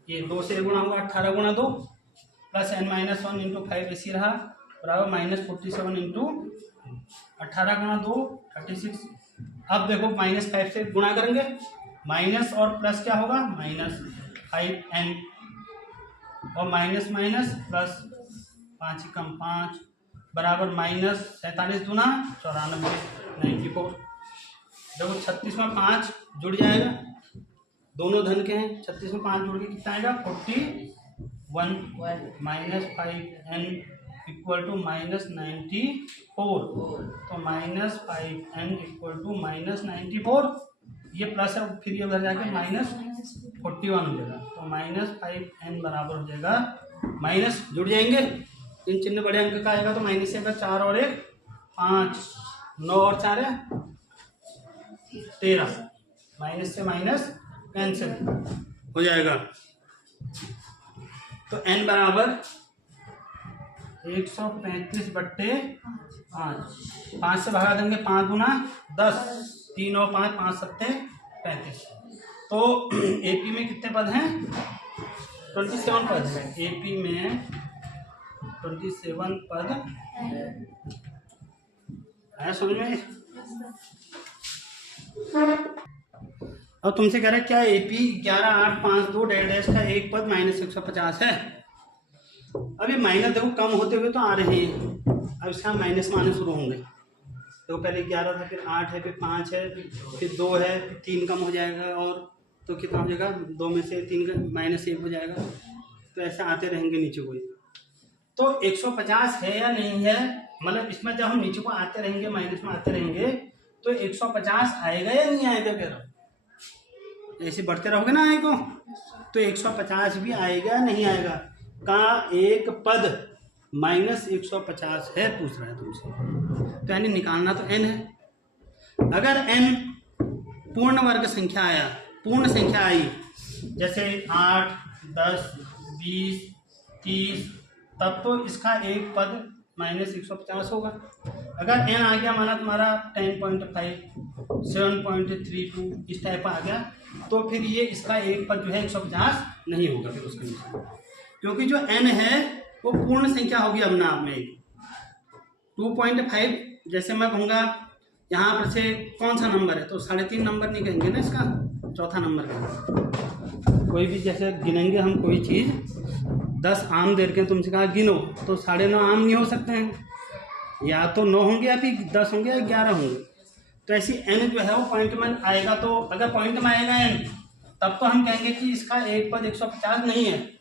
ये 2 से गुणा होगा 18 गुणा 2 प्लस n-1 इंटू 5 ऐसी रहा बराबर -47 इंटू 18 गुणा 2 36। अब देखो -5 से गुणा करेंगे, माइनस और प्लस क्या होगा -5n और माइनस माइनस प्लस 5 कम 5 बराबर -47 दूना 94 94। देखो 36 में 5 जुड़ जाएगा, दोनों धन के हैं, 36 में 5 जुड़ के कितना आएगा 41 -5n इक्वल टू -94। तो -5n इक्वल टू -94, ये प्लस है फिर ये उधर जाके -41 हो जाएगा। तो -5n बराबर हो जाएगा, माइनस जुड़ जाएंगे, इन चिन्ह बड़े अंक का आएगा तो माइनस से 4 और 1 5, 9 और 4 है 13, माइनस से माइनस कैंसिल हो जाएगा। तो n बराबर 135/5, 5 से भगा देंगे 5 गुना 10, 3 और 5 5 7 35। तो एपी में कितने पद हैं 27 पद हैं, एपी में 27 पद है, समझ में। अब तुमसे कह रहे क्या एपी 11,852 डैश का एक पद -150 है। अभी माइनस देखो कम होते हुए तो आ रहे हैं, अब इसका माइनस माने शुरू होंगे। तो पहले 11 था, फिर 8 है, फिर 5 है, फिर 2 है, फिर 3 कम हो जाएगा और तो कितना हो जाएगा 2 में से 3 का -1 हो जाएगा। तो ऐसे आते रहेंगे नीचे को। तो 150 है या नहीं है, मतलब इसमें जब हम नीचे को आते रहेंगे माइनस में आते रहेंगे तो 150 आएगा या नहीं आएगा, कह रहा हूँ ऐसे बढ़ते रहोगे ना आई को तो 150 भी आएगा नहीं आएगा। का एक पद -150 है पूछ रहा है तुमसे, तो यानी निकालना तो n है। अगर n पूर्ण वर्ग संख्या आया, पूर्ण संख्या आई, जैसे 8, 10, 20, 30, तब तो इसका एक पद -150 होगा। अगर n आ गया माना तुम्हारा 10.5, 7.32 इस टाइप आ गया, तो फिर ये इसका एक पद जो है 150 नहीं होगा फिर उसके अनुसार, क्योंकि जो n है वो पूर्ण संख्या होगी अब नाम में। 2.5 जैसे मैं कहूँगा यहाँ पर से कौन सा नंबर है, तो 3.5 नंबर नहीं कहेंगे ना, इसका चौथा नंबर का। कोई भी जैसे गिनेंगे हम कोई चीज़, 10 आम दे के तुमसे कहा गिनो, तो 9.5 आम नहीं हो सकते हैं, या तो 9 होंगे या फिर 10 होंगे या 11 होंगे। तो ऐसी n जो है वो पॉइंट में आएगा, तो अगर पॉइंट में आएगा n तब तो हम कहेंगे कि इसका एक पद 150 नहीं है।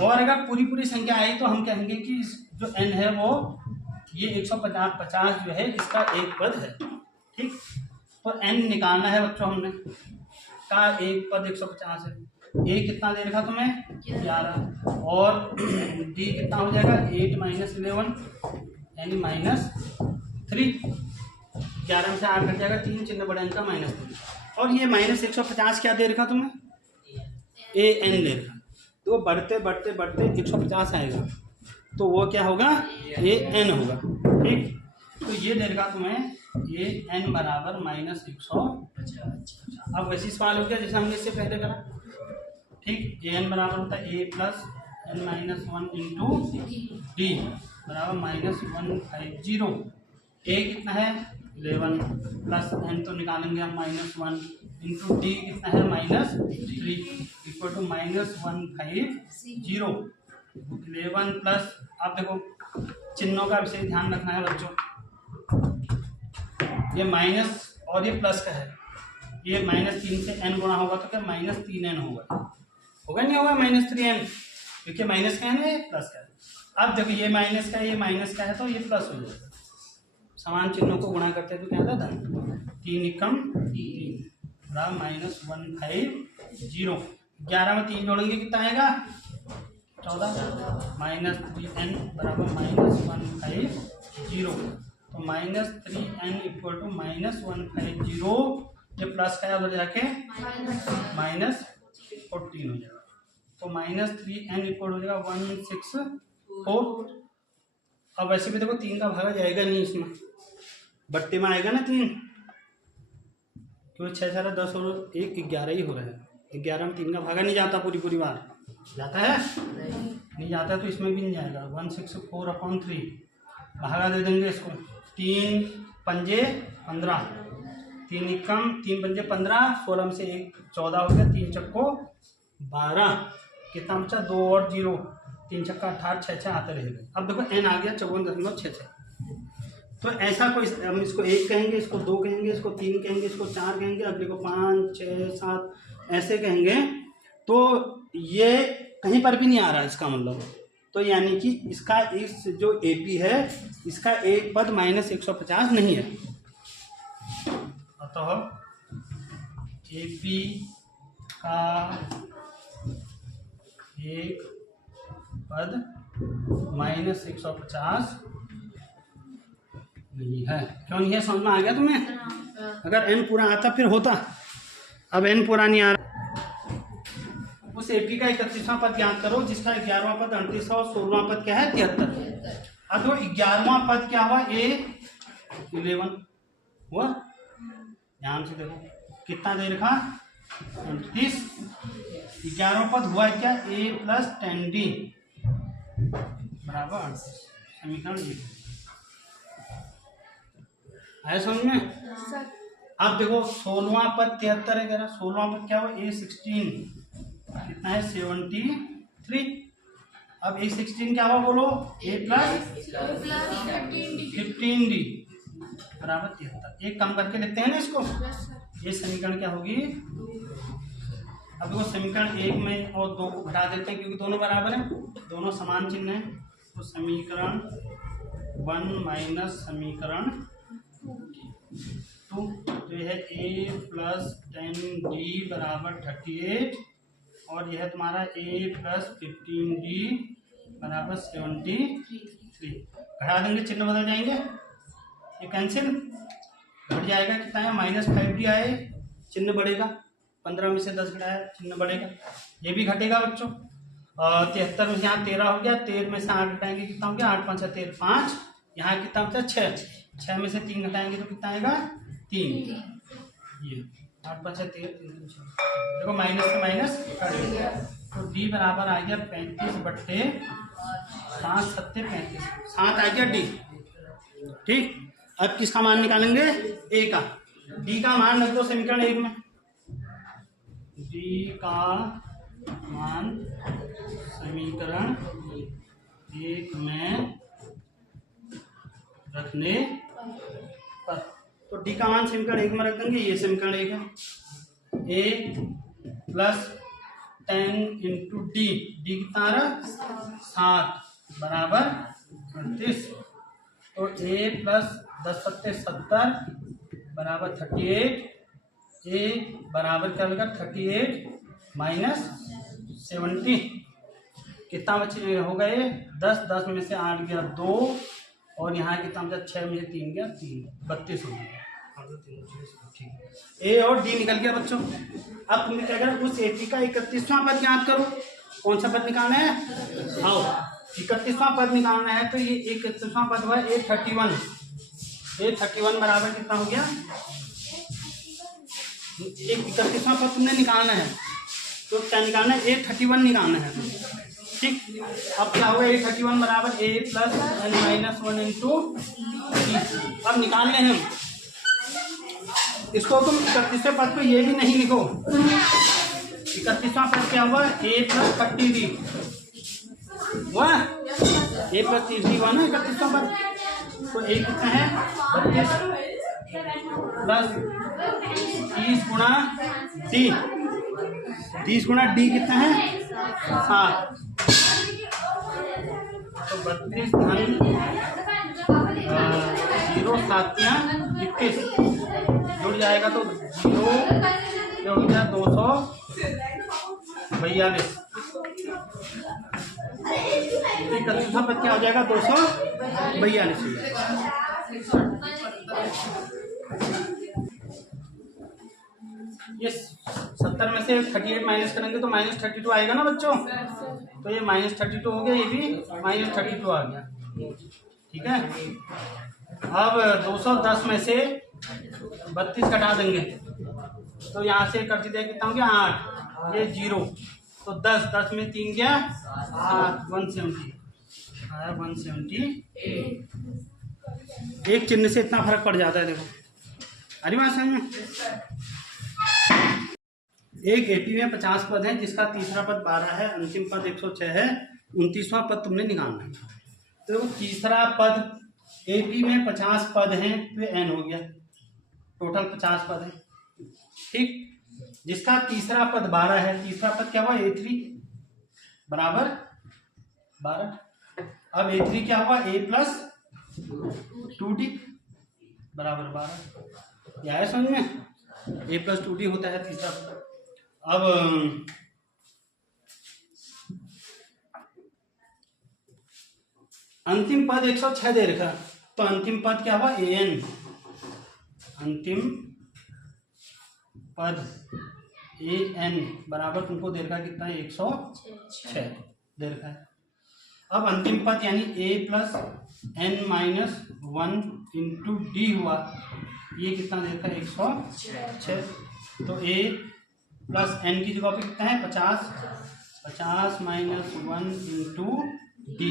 और अगर पूरी संख्या आई तो हम कहेंगे कि जो n है वो ये 150 जो है इसका एक पद है। ठीक, तो n निकालना है बच्चों हमने, का एक पद 150 है। a कितना दे रखा तुम्हें 11, और d कितना हो जाएगा 8 - 11 यानी -3। 11 में से 8 कट जाएगा, 3 चिन्ह बड़ा का -3, और ये -150 क्या दे रखा तुम्हें a n दे रखा, तो बढ़ते बढ़ते बढ़ते 150 आएगा, तो वो क्या होगा a n होगा। ठीक, तो ये दे रखा तुम्हें a n बराबर -150। अब वैसी सवाल हो गया जैसे हमने इससे पहले करा। ठीक, a n बराबर होता है a plus n - 1 into d बराबर -150। a कितना है 11 प्लस n तो निकालेंगे हम -1 इंटू d कितना है -3 इक्वल टू -150। 11 प्लस, आप देखो चिन्हों का विशेष ध्यान रखना है बच्चों, ये माइनस और ये प्लस का है, ये -3 से n गुणा होगा तो क्या -3n होगा नहीं होगा -3n, क्योंकि माइनस का है ना ये प्लस का है। अब देखो ये माइनस का है तो ये प्लस हो जाएगा, समान चिन्हों को गुणा करते हैं तो क्या था धन, 3 एकम 3 -150। 11 में 3 जोड़ेंगे कितना आएगा 14, -3n बराबर -150, तो -3n इक्वल टू -150, ये प्लस का उधर जाके -14 हो जाएगा, तो -3n इक्वल हो जाएगा 164। अब वैसे भी देखो 3 का भागा जाएगा नहीं, इसमें बट्टे में आएगा ना 3, क्योंकि 6 4 10 और 1 11 ही हो रहा है। 11 में 3 का भागा नहीं जाता, पूरी बार जाता है नहीं जाता है, तो इसमें भी नहीं जाएगा। 164/3 भागा दे देंगे इसको, 3 पंजे 15, 3 एकम 3 पंजे 15, 16 में से 1 14 हो गया, 3 चक्को 12, कितना बचा 2 और 0, 3 छक्का 18, 6 6 आते रहेगा। अब देखो n आ गया 54.66। तो ऐसा कोई, हम इसको 1 कहेंगे, इसको 2 कहेंगे, इसको 3 कहेंगे, इसको 4 कहेंगे, अगले को 5 6 7 ऐसे कहेंगे, तो ये कहीं पर भी नहीं आ रहा इसका मतलब। तो यानी कि इसका इस जो AP है इसका एक पद -150 नहीं है, अतः AP का एक पद -150 नहीं है। क्यों नहीं है समझ में आ गया तुम्हें? अगर n पूरा आता फिर होता, अब n पूरा नहीं आ रहा। उस AP का 31वां पद ज्ञात करो जिसका 11वां पद 38 और 16वां पद क्या है 73। अब तो 11वां पद क्या हुआ A11 हुआ, ध्यान से देखो कितना दे रखा 38, 11वां पद हुआ क्या A + 10D बराबर 38, समीकरण 1 आया समझ में। अब देखो 16वां पद 73 है, 16वां पद क्या हुआ A16 कितना है 73। अब A16 क्या हुआ बोलो A + 15D बराबर 73। एक कम करके लिखते हैं ना इसको, ये समीकरण क्या होगी। अब देखो समीकरण 1 में और 2 को घटा देते हैं क्योंकि दोनों बराबर हैं, दोनों समान चिन्ह हैं, तो समीकरण 1 - समीकरण 2 2, तो यह है a प्लस 10d बराबर 38 और यह तुम्हारा a प्लस 15d बराबर 73। घटा देंगे, चिन्ह बदल जाएंगे, ये कैंसिल घट जाएगा, कितना है -5d आए, चिन्ह बढ़ेगा, 15 में से 10 घटाया चिन्ह बढ़ेगा, ये भी घटेगा बच्चों। 73 में यहाँ 13 हो गया, 13 में से 8 घटाएंगे कितना हो गया, 8 5 13 5, यहाँ कितना होता है 6, 6 में से 3 घटाएंगे तो कितना आएगा 3, ये 8 5 13 3 6, देखो माइनस से माइनस कट गया, तो d बराबर आ गया 35/7 7 35, 7 आ गया d। ठीक, अब किसका मान निकालेंगे, a का, d का मान रख दो समीकरण 1 में, d का मान समीकरण 1 में रखने पर, तो d का मान समीकरण 1 में रख देंगे, ये समीकरण 1 है, a plus 10 into D, D कितना आ रहा 7 बराबर 38, तो a प्लस 10 सत्ते 70 बराबर 38, a बराबर क्या होगा 38 माइनस 70, कितना बचे हो गए 10, 10 में से 8 गया 2 और यहाँ कितना बचा 6 में से 3 गया 3, 32 हो गया। ठीक, ए और डी निकल गया बच्चों। अब तुमने क्या करा, उस एपी का 31वां पद ज्ञात करो, कौन सा पद निकालना है, आओ 31वां पद निकालना है, तो ये 31वां पद हुआ A31, A31 बराबर कितना हो गया, 31वां पद तुमने निकालना है, तो क्या निकालना है A31 निकालना है। ठीक, अब क्या होगा A31 बराबर a प्लस n-1 इंटू, अब निकालने हैं इसको, तुम 31वें पद को ये भी नहीं लिखो, 31वां पद क्या हुआ a प्लस 30d हुआ, a प्लस 30d हुआ ना 31वां पद, तो a कितना है 32 प्लस 30 गुणा d, 30 गुणा d कितना है 7, तो 32 धन 0 7 21 जुड़ जाएगा, तो 0 जो हो गया 242, 31वां पद क्या हो जाएगा 242। ये 70 में से 38 माइनस करेंगे तो -32 आएगा ना बच्चों, तो ये -32 हो गया, ये भी -32 आ गया। ठीक है, अब 210 में से 32 घटा देंगे, तो यहाँ से कर दीजिए कितना हो गया 8, ये 0, तो 10, 10 में 3 गया 7, 170 आया 170। एक चिन्ह से इतना फर्क पड़ जाता है, देखो अरे बात समझ में। एक एपी में 50 पद है, जिसका तीसरा पद 12 है, अंतिम पद 106 है, 29वां पद तुमने निकालना है। तो तीसरा पद एपी में 50 पद हैं, तो एन हो गया, टोटल 50 पद है। ठीक, जिसका तीसरा पद 12 है, तीसरा पद क्या हुआ A3 बराबर 12, अब A3 क्या हुआ a प्लस 2d बराबर 12, यह है समझ में, a प्लस 2d होता है तीसरा पद। अब अंतिम पद 106 दे रखा, तो अंतिम पद क्या हुआ an, अंतिम पद an बराबर तुमको दे रखा कितना है 106 दे रखा है। अब अंतिम पद यानी a plus n-1 into D हुआ, ये कितना दे रखा है 106, तो a प्लस n की जगह पे कितना है 50, 50 माइनस 1 इंटू डी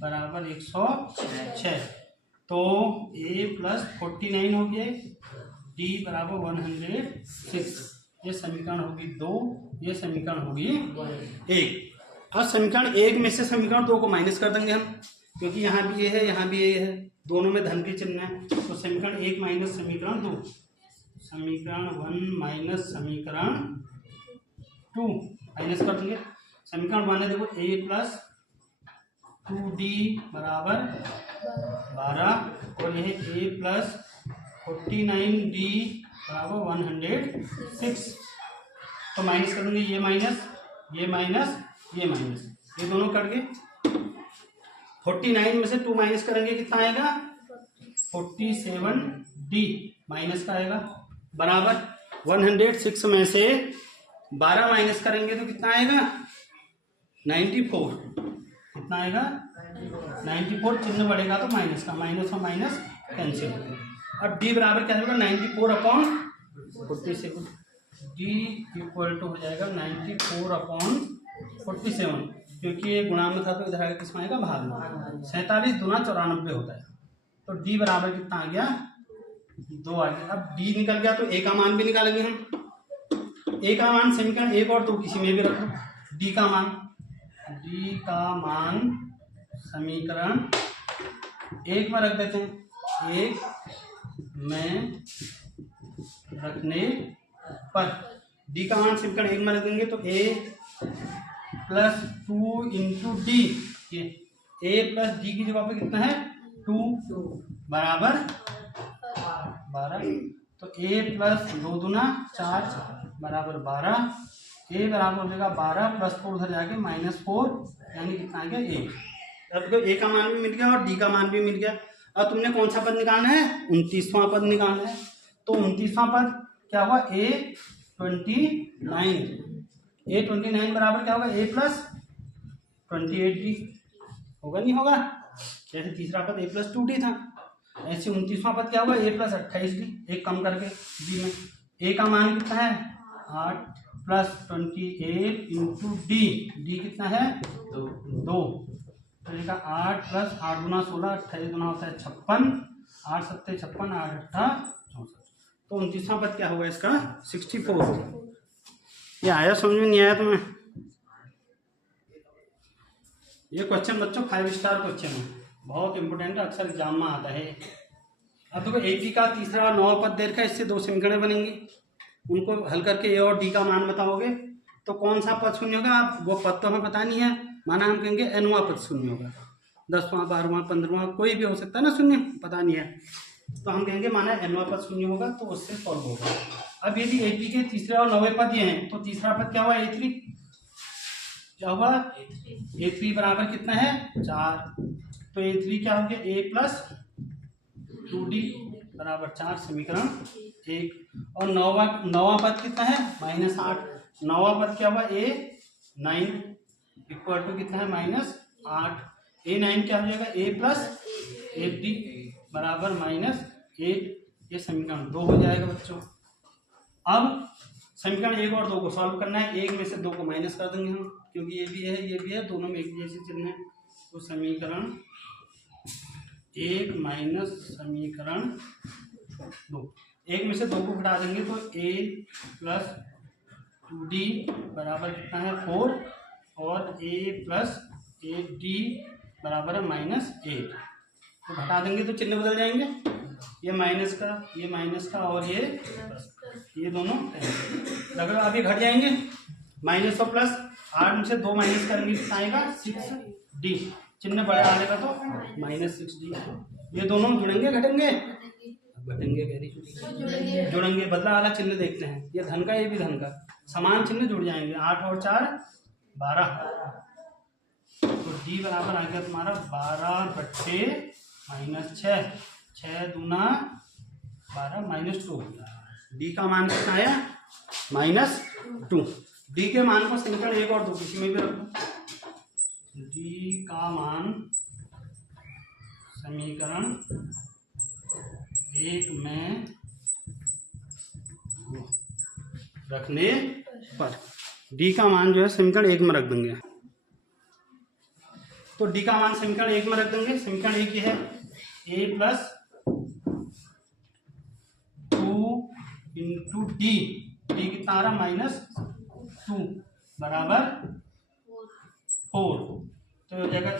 बराबर 106, तो a प्लस 49 हो गया, d बराबर 106, ये समीकरण होगी 2, ये समीकरण होगी 1। अब समीकरण 1 में से समीकरण 2 को माइनस कर देंगे हम, क्योंकि यहाँ भी ये है यहाँ भी ये है, दोनों में धन के चिन्ह है, तो समीकरण 1 माइनस समीकरण 2, समीकरण 1 माइनस समीकरण 2 माइनस कर देंगे। समीकरण 1 है देखो a प्लस 2d बराबर 12 और यह a प्लस 49D बराबर 106। तो माइनस कर देंगे, ये माइनस ये माइनस ये माइनस, ये दोनों कट गए। 49 में से 2 माइनस करेंगे कितना आएगा 47D माइनस का आएगा, बराबर 106 में से 12 माइनस करेंगे तो कितना आएगा 94। कितना आएगा 94, चिन्ह बढ़ेगा तो माइनस का, माइनस और माइनस कैंसिल हो गया। अब D बराबर क्या होगा 94/47, D इक्वल टू हो जाएगा 94/47, क्योंकि ये गुणा में था तो इधर आगे किसमें आएगा भाग में। 47 दूना 94 होता है, तो D बराबर कितना आ गया 2 आ गया। अब D निकल गया तो A का मान भी निकालेंगे हम। A का मान समीकरण 1 और 2 किसी में भी रखो। D का मान समीकरण 1 में रख देते हैं, 1 में रखने पर D का मान समीकरण 1 में रख देंगे तो A प्लस 2 इंटू डी, ये A प्लस D की जगह पे कितना है 2 बराबर 12, तो A प्लस 2 दूना 4 बराबर 12, A बराबर हो जाएगा 12 प्लस 4 उधर जाके -4, यानी कितना आ गया 1। अब देखो A का मान भी मिल गया और D का मान भी मिल गया। अब तुमने कौन सा पद निकालना है 29वां पद निकालना है, तो 29वां पद क्या हुआ A29 बराबर क्या होगा A प्लस 28D होगा, नहीं होगा? जैसे तीसरा पद A प्लस 2D था, ऐसे 29वां पद क्या होगा A प्लस 28D, एक कम करके D में। A का मान कितना है 8 प्लस 28 इंटू डी, डी कितना है 2, तो 8 प्लस 8 गुना 16, 28 गुना होता है 56, 8 7 56, 8 8 64, तो 29वां पद क्या होगा इसका 64। ये आया समझ में, नहीं आया तुम्हें? ये क्वेश्चन बच्चों 5 स्टार क्वेश्चन है, बहुत इंपॉर्टेंट है, अक्सर एग्जाम में आता है। अब देखो AP का तीसरा और 9वां पद दे रखा है, इससे 2 समीकरण बनेंगे, उनको हल करके A और D का मान बताओगे तो कौन सा पद शून्य होगा, आप वो पद तो हमें पता नहीं है, माना हम कहेंगे nवां पद शून्य होगा, 10वां 12वां 15वां कोई भी हो सकता है ना शून्य, पता नहीं है, तो हम कहेंगे माना nवां पद शून्य होगा, तो उससे सॉल्व होगा। अब यदि AP के तीसरे और 9वें पद ये हैं, तो तीसरा पद क्या हुआ A3, क्या हुआ A3 बराबर कितना है 4, तो A3 क्या हो गया A प्लस 2D बराबर 4, समीकरण 1। और नौवां पद कितना है -8, नौवां पद क्या हुआ A9 इक्वल टू कितना है -8, A9 क्या हो जाएगा A प्लस 8D बराबर -8, ये समीकरण 2 हो जाएगा बच्चों। अब समीकरण 1 और 2 को सॉल्व करना है, 1 में से 2 को माइनस कर देंगे हम, क्योंकि ये भी है दोनों में एक जैसे चिन्ह है, तो समीकरण 1 माइनस समीकरण 2, 1 में से 2 को घटा देंगे तो A प्लस 2D बराबर कितना है 4, और A प्लस 8D बराबर है -8, तो घटा देंगे तो चिन्ह बदल जाएंगे, ये माइनस का और ये दोनों अगर अभी घट जाएंगे, माइनस और प्लस, 8 में से 2 माइनस करेंगे कितना आएगा 6D, चिन्ह बड़ा आएगा तो -6D, ये दोनों जुड़ेंगे घटेंगे, जुड़ेंगे, बदला वाला चिन्ह देखते हैं, ये धन का ये भी धन का, समान चिन्ह जुड़ जाएंगे, 8 और 4 12, तो D बराबर आ गया तुम्हारा 12/-6, 6 दूना 12 -2, D का मान कितना आया -2। D के मान को समीकरण 1 और 2 किसी में भी रखो, D का मान समीकरण 1 में रखने पर D का मान जो है समीकरण 1 में रख देंगे, तो D का मान समीकरण 1 में रख देंगे। समीकरण 1 ये है A plus 2 into D, D कितना आ रहा -2 बराबर 4, तो हो जाएगा A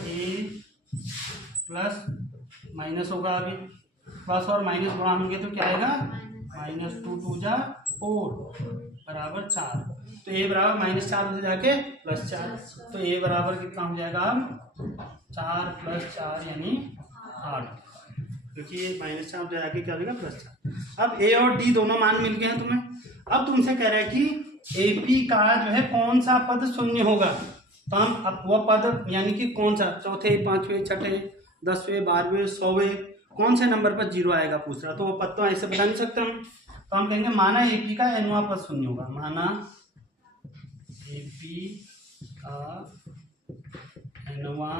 प्लस माइनस होगा, अभी प्लस और माइनस गुणा होंगे तो क्या आएगा -2 2 जा 4 बराबर 4, तो A बराबर -4 हो जाके +4, तो A बराबर कितना हो जाएगा अब 4 + 4 यानी 8, क्योंकि ये -4 जो आगे क्या हो जाएगा +4। अब ए और डी दोनों मान मिल गए हैं तुम्हें। अब तुमसे कह रहा है कि एपी का जो है कौन सा पद शून्य होगा। तो हम अब वह पद यानी कि कौन सा, चौथे, पांचवें, छठे, 10वें, 12वें, 100वें कौन से नंबर पर 0 आएगा पूछ रहा। तो वो पद तो ऐसे बता नहीं सकते हम। तो हम कहेंगे माना एपी का nवां पद शून्य होगा। माना एपी का nवां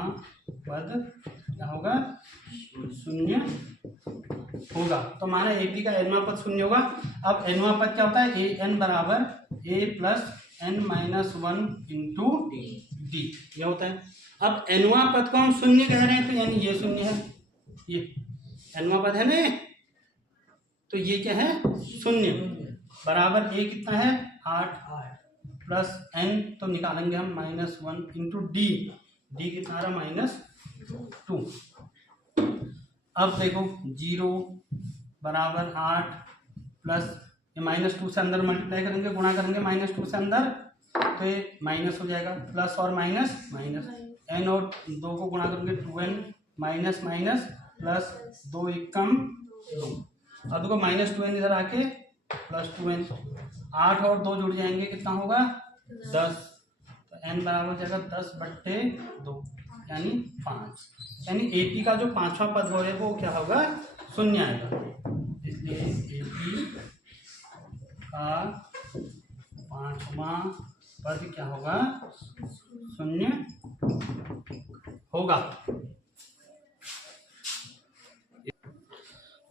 पद क्या होगा, शून्य होगा। तो माना एपी का nवां पद शून्य होगा। अब nवां पद क्या होता है, an बराबर a plus n minus 1 into D, ये होता है। अब nवां पद को हम शून्य कह रहे हैं, तो यानी ये शून्य है, ये nवां पद है ना, तो ये क्या है, शून्य बराबर a कितना है 8 प्लस n, तो निकालेंगे हम -1 इंटू डी, डी कितना रहा -2। अब देखो 0 बराबर 8 प्लस ये -2 से अंदर मल्टीप्लाई करेंगे, गुणा करेंगे -2 से अंदर, तो ये माइनस हो जाएगा, प्लस और माइनस माइनस, n और 2 को गुणा करेंगे 2n माइनस माइनस प्लस 2 एकम 2। अब देखो -2n इधर आके प्लस 2n, 8 और 2 जुड़ जाएंगे, कितना होगा 10। तो n बराबर हो जाएगा 10/2 यानी 5। यानी एपी का जो पांचवा पद हो वो क्या होगा, शून्य आएगा। इसलिए एपी का पांचवा पद क्या होगा, शून्य होगा।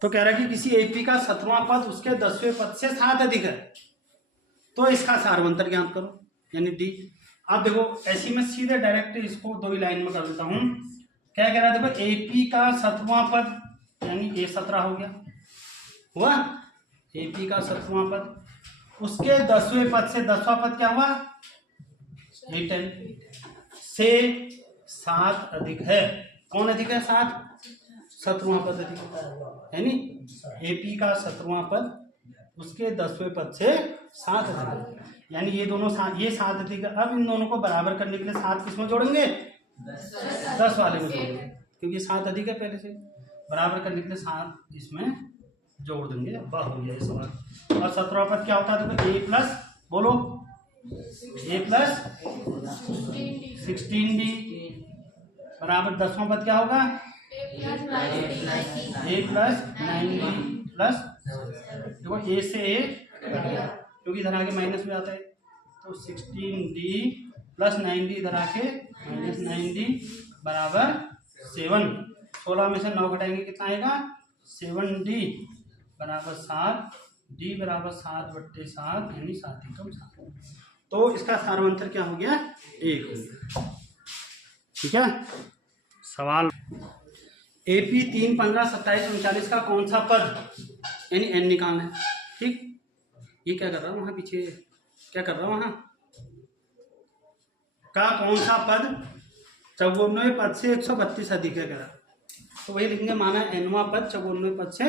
तो कह रहा है कि किसी एपी का 17वां पद उसके 10वें पद से 7 अधिक है, तो इसका सार्वंतर ज्ञात करो, यानी डी। अब देखो ऐसी मैं सीधे डायरेक्ट इसको 2 ही लाइन में कर देता हूं। क्या कह रहा है, देखो एपी का 7वां पद यानी A17 हो गया, हुआ एपी का 7वां पद, उसके 10वें पद से 10वां पद क्या हुआ, A10 से 7 अधिक है। कौन अधिक है, 7, 17वां पद अधिक है, यानी एपी का 17वां पद उसके 10वें पद से 7 अधिक है, यानी ये दोनों ये 7 अधिक है। अब इन दोनों को बराबर करने के लिए 7 किसमें जोड़ेंगे, 10 वाले में जोड़ेंगे, क्योंकि 7 अधिक है पहले से। बराबर करने के लिए 7 इसमें जोड़ देंगे, वह हो गया ये सवाल। और 17वां पद क्या होता है, तो ए प्लस, बोलो a प्लस 16d बराबर 10वां पद क्या होगा, a प्लस 9d प्लस, देखो a से a क्योंकि इधर आके माइनस में आता है, तो 16d प्लस 9d इधर आके -9d बराबर 7। 16 में से 9 घटाएंगे कितना आएगा, 7d बराबर 7, d बराबर 7/7 यानी 7 एकम 7। तो इसका सार्वंतर क्या हो गया, 1 हो गया। ठीक है। सवाल एपी 3, 15, 27, 39 का कौन सा पद यानी n निकालना है। ठीक, ये क्या कर रहा हूँ वहां पीछे, क्या कर रहा हूँ वहां का कौन सा पद 54वें पद से 132 अधिक है, कह रहा। तो वही लिखेंगे, माना nवां पद 54वें पद से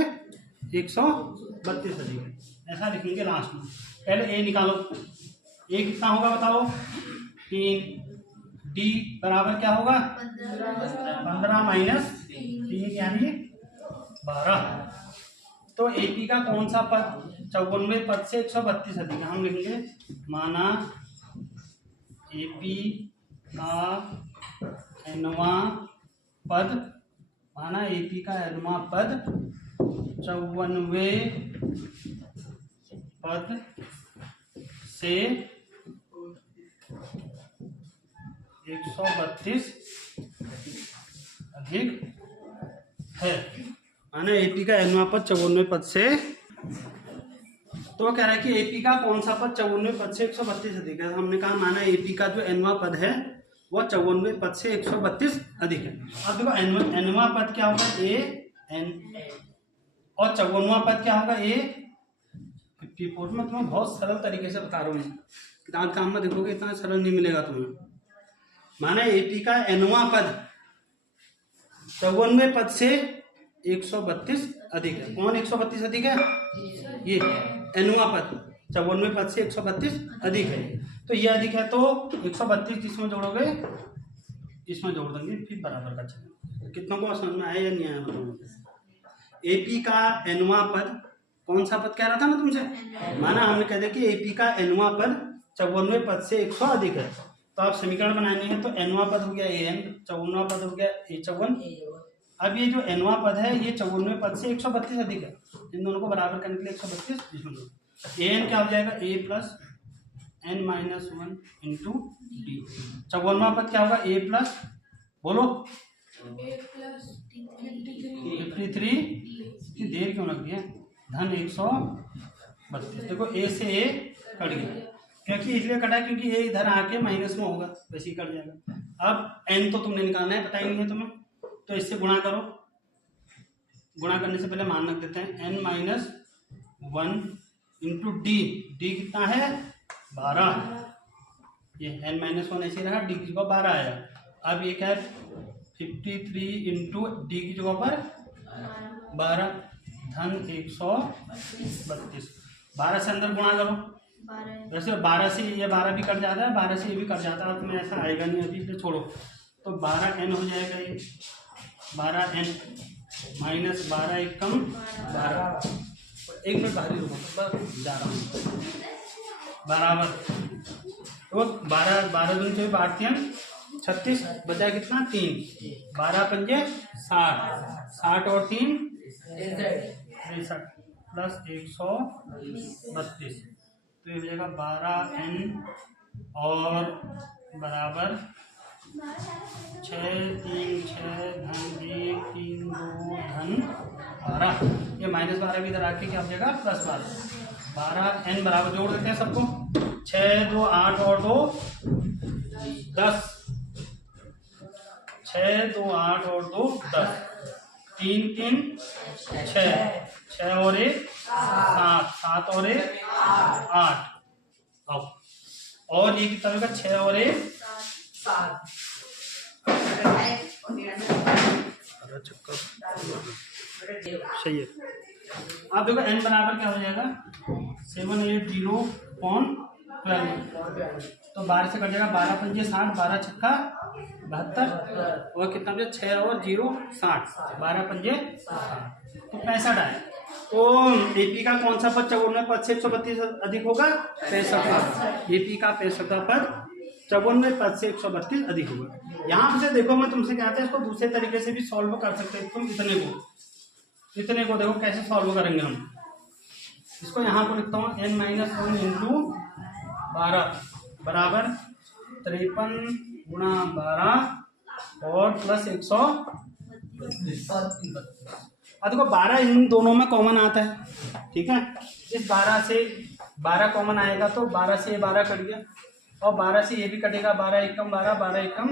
132 अधिक है, ऐसा लिखेंगे लास्ट में। पहले a निकालो, a कितना होगा बताओ, 3, d बराबर क्या होगा 15 माइनस 3 यानी 12। तो एपी का कौन सा पद 54वें पद से 132 अधिक है, हम लिखेंगे माना एपी का nवां पद, माना एपी का nवां पद 54वें पद से 132 अधिक है। माना एपी का nवां पद 54वें पद से, तो कह रहा है कि एपी का कौन सा पद 54वें पद से 132 अधिक है। हमने कहा माना एपी का जो nवां पद है वह 54वें पद से 132 अधिक है। अब देखो nवां पद क्या होगा, a n, और 54वां पद क्या होगा, a 54। में तुम्हें बहुत सरल तरीके से बता रहा हूँ, किताब काम में देखोगे इतना सरल नहीं मिलेगा तुम्हें। माना एपी का nवां पद 54वें पद से 132 अधिक है। कौन 132 अधिक है, ये nवां पद 54वें पद से 132 अधिक है। तो ये अधिक है, तो 132 इसमें जोड़ोगे, इसमें जोड़ देंगे, फिर बराबर का चिन्ह। कितनों को समझ में आया या नहीं आया बताओ। एपी का एनवा पद, कौन सा पद कह रहा था मैं तुमसे, माना हमने कह दिया कि एपी का एनवा पद 54वें पद से 100 अधिक है। तो आप समीकरण बनानी है, तो एनवा पद हो गया an, 54वां पद हो गया a54। अब ये जो एनवा पद है ये 54वें पद से 132 अधिक है, इन दोनों को बराबर करने के लिए 132 लिख लो। an क्या हो जाएगा a plus n minus 1 into D. 54वां पद क्या होगा a प्लस, बोलो 53, इतनी देर क्यों लग रही है, धन 132। देखो a से a कट गया, क्योंकि इसलिए कटा क्योंकि a इधर आके माइनस में होगा, वैसे ही कट जाएगा। अब n तो तुमने निकालना है, पता ही नहीं है तुम्हें, तो इससे गुणा करो। गुणा करने से पहले मान रख देते हैं n minus 1 into D. D कितना है 12, ये n माइनस 1 ऐसे रहा, डी की जगह 12 आया। अब ये क्या है 53 इंटू डी की जगह पर 12 धन 132। 12 से अंदर गुणा करो, वैसे 12 से ये 12 भी कट जाता है, 12 से ये भी कट जाता है, तुम्हें ऐसा आएगा नहीं अभी, इसलिए छोड़ो। तो 12n हो जाएगा ये 12n माइनस 12 एक कम 12। एक मिनट बाहर ही रुको, बस जा रहा हूँ। बराबर तो 12 दूनी से 36 बचा कितना 3, 12 पंजे 60 और 3 63 प्लस 132, तो ये हो जाएगा 12n और बराबर 6 3 6 धन 1 3 2 धन 12। ये माइनस 12 भी इधर आके क्या हो जाएगा प्लस 12n बराबर, जोड़ देते हैं सबको, 6 2 8 और 2 10, 6 2 8 और 2 10, 3 3 6 और 1 7, 7 और 1 8। अब और ये कितना होगा 6 और 1 7। सही है। आप देखो n बराबर क्या हो जाएगा 780.12, तो 12 से कट जाएगा 12 पंजे 60, 12 छक्का 72 और कितना बचा 6 और 0 60, 12 पंजे 60, तो 65 आया। तो एपी का कौन सा पद 54वें पद से 132 अधिक होगा 65। एपी का 65 पद 54वें पद से 132 अधिक होगा। यहाँ से देखो मैं तुमसे कहता है इसको दूसरे तरीके से भी सॉल्व कर सकते हैं। तुम इतने को देखो कैसे सॉल्व करेंगे हम। इसको यहाँ पर लिखता हूँ n माइनस 1 इंटू 12 बराबर 53 गुणा 12 और प्लस 132। अब देखो 12 इन दोनों में कॉमन आता है, ठीक है। इस 12 से 12 कॉमन आएगा तो 12 से ये 12 कट गया और 12 से ये भी कटेगा, 12 एकम 12, 12 एकम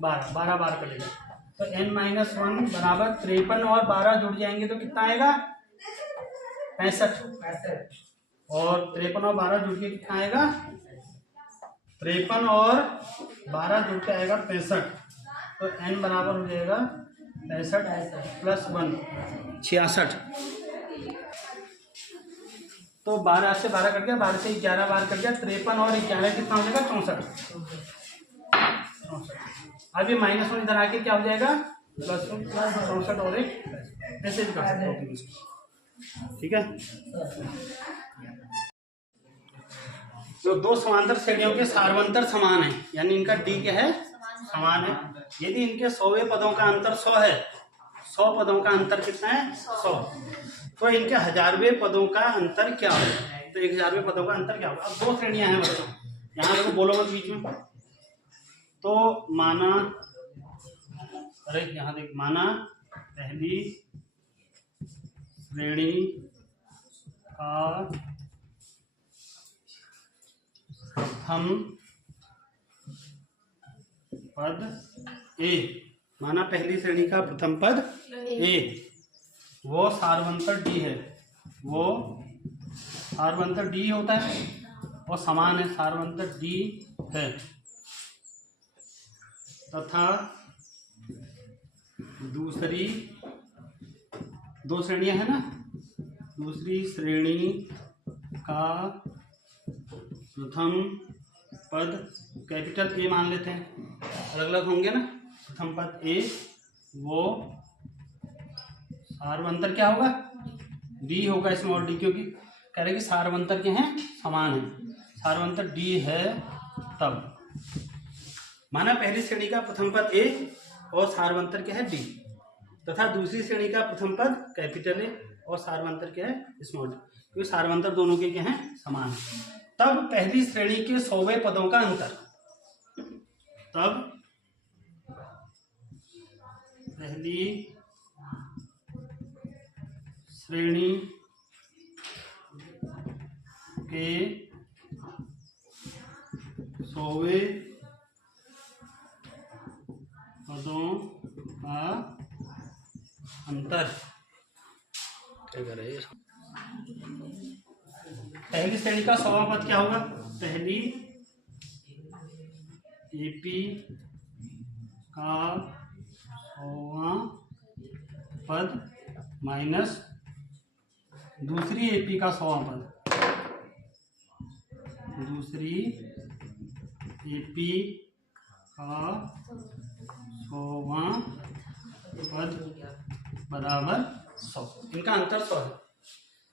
12, 12 बार कटेगा। तो n माइनस 1 बराबर 53 और 12 जुड़ जाएंगे तो कितना आएगा 65, और 53 और 12 जुड़ के कितना आएगा 53 और 12 जुड़ के आएगा 65। तो n बराबर हो जाएगा 65 प्लस 1 66। तो 12 से 12 कट गया, 12 से 11 बार कट गया, 53 और 11 कितना हो जाएगा 64। अब ये माइनस 1 इधर आके क्या हो जाएगा प्लस 64 और 1 ऐसे भी कर सकते हो, ठीक है। तो दो समांतर श्रेणियों के सार्वंतर समान है, यानी इनका डी क्या है समान है। यदि इनके 100वें पदों का अंतर 100 है, 100 पदों का अंतर कितना है 100, तो इनके 1000वें पदों का अंतर क्या है, तो 1000वें पदों का अंतर क्या होगा। अब दो श्रेणियां हैं बच्चों, यहाँ देखो बोलो मत बीच में। तो माना, अरे यहाँ देख, माना पहली श्रेणी का प्रथम पद ए, माना पहली श्रेणी का प्रथम पद ए, वो सार्वंतर डी है, वो सार्वंतर डी होता है और समान है, सार्वंतर डी है, तथा दूसरी दो श्रेणियां है ना, दूसरी श्रेणी का प्रथम पद कैपिटल ए मान लेते हैं, अलग अलग होंगे ना, प्रथम पद ए वो सार्वंतर क्या होगा? डी होगा, स्मॉल डी, क्योंकि कह रहे कि सार्वंतर के हैं समान है, सार्वंतर डी है। तब माना पहली श्रेणी का प्रथम पद ए और सार्वंतर क्या है डी, तथा दूसरी श्रेणी का प्रथम पद कैपिटल ए और सार्वंतर क्या है स्मॉल डी, क्योंकि सार्वंतर दोनों के क्या हैं समान है। तब पहली श्रेणी के 100वें पदों का अंतर, तब पहली श्रेणी के 100वें पदों का अंतर क्या कर रहे हैं? पहली श्रेणी का 100वां पद क्या होगा? पहली एपी का 100वां पद माइनस दूसरी एपी का 100वां पद, दूसरी एपी का 100वां पद बराबर 100, इनका अंतर 100 है।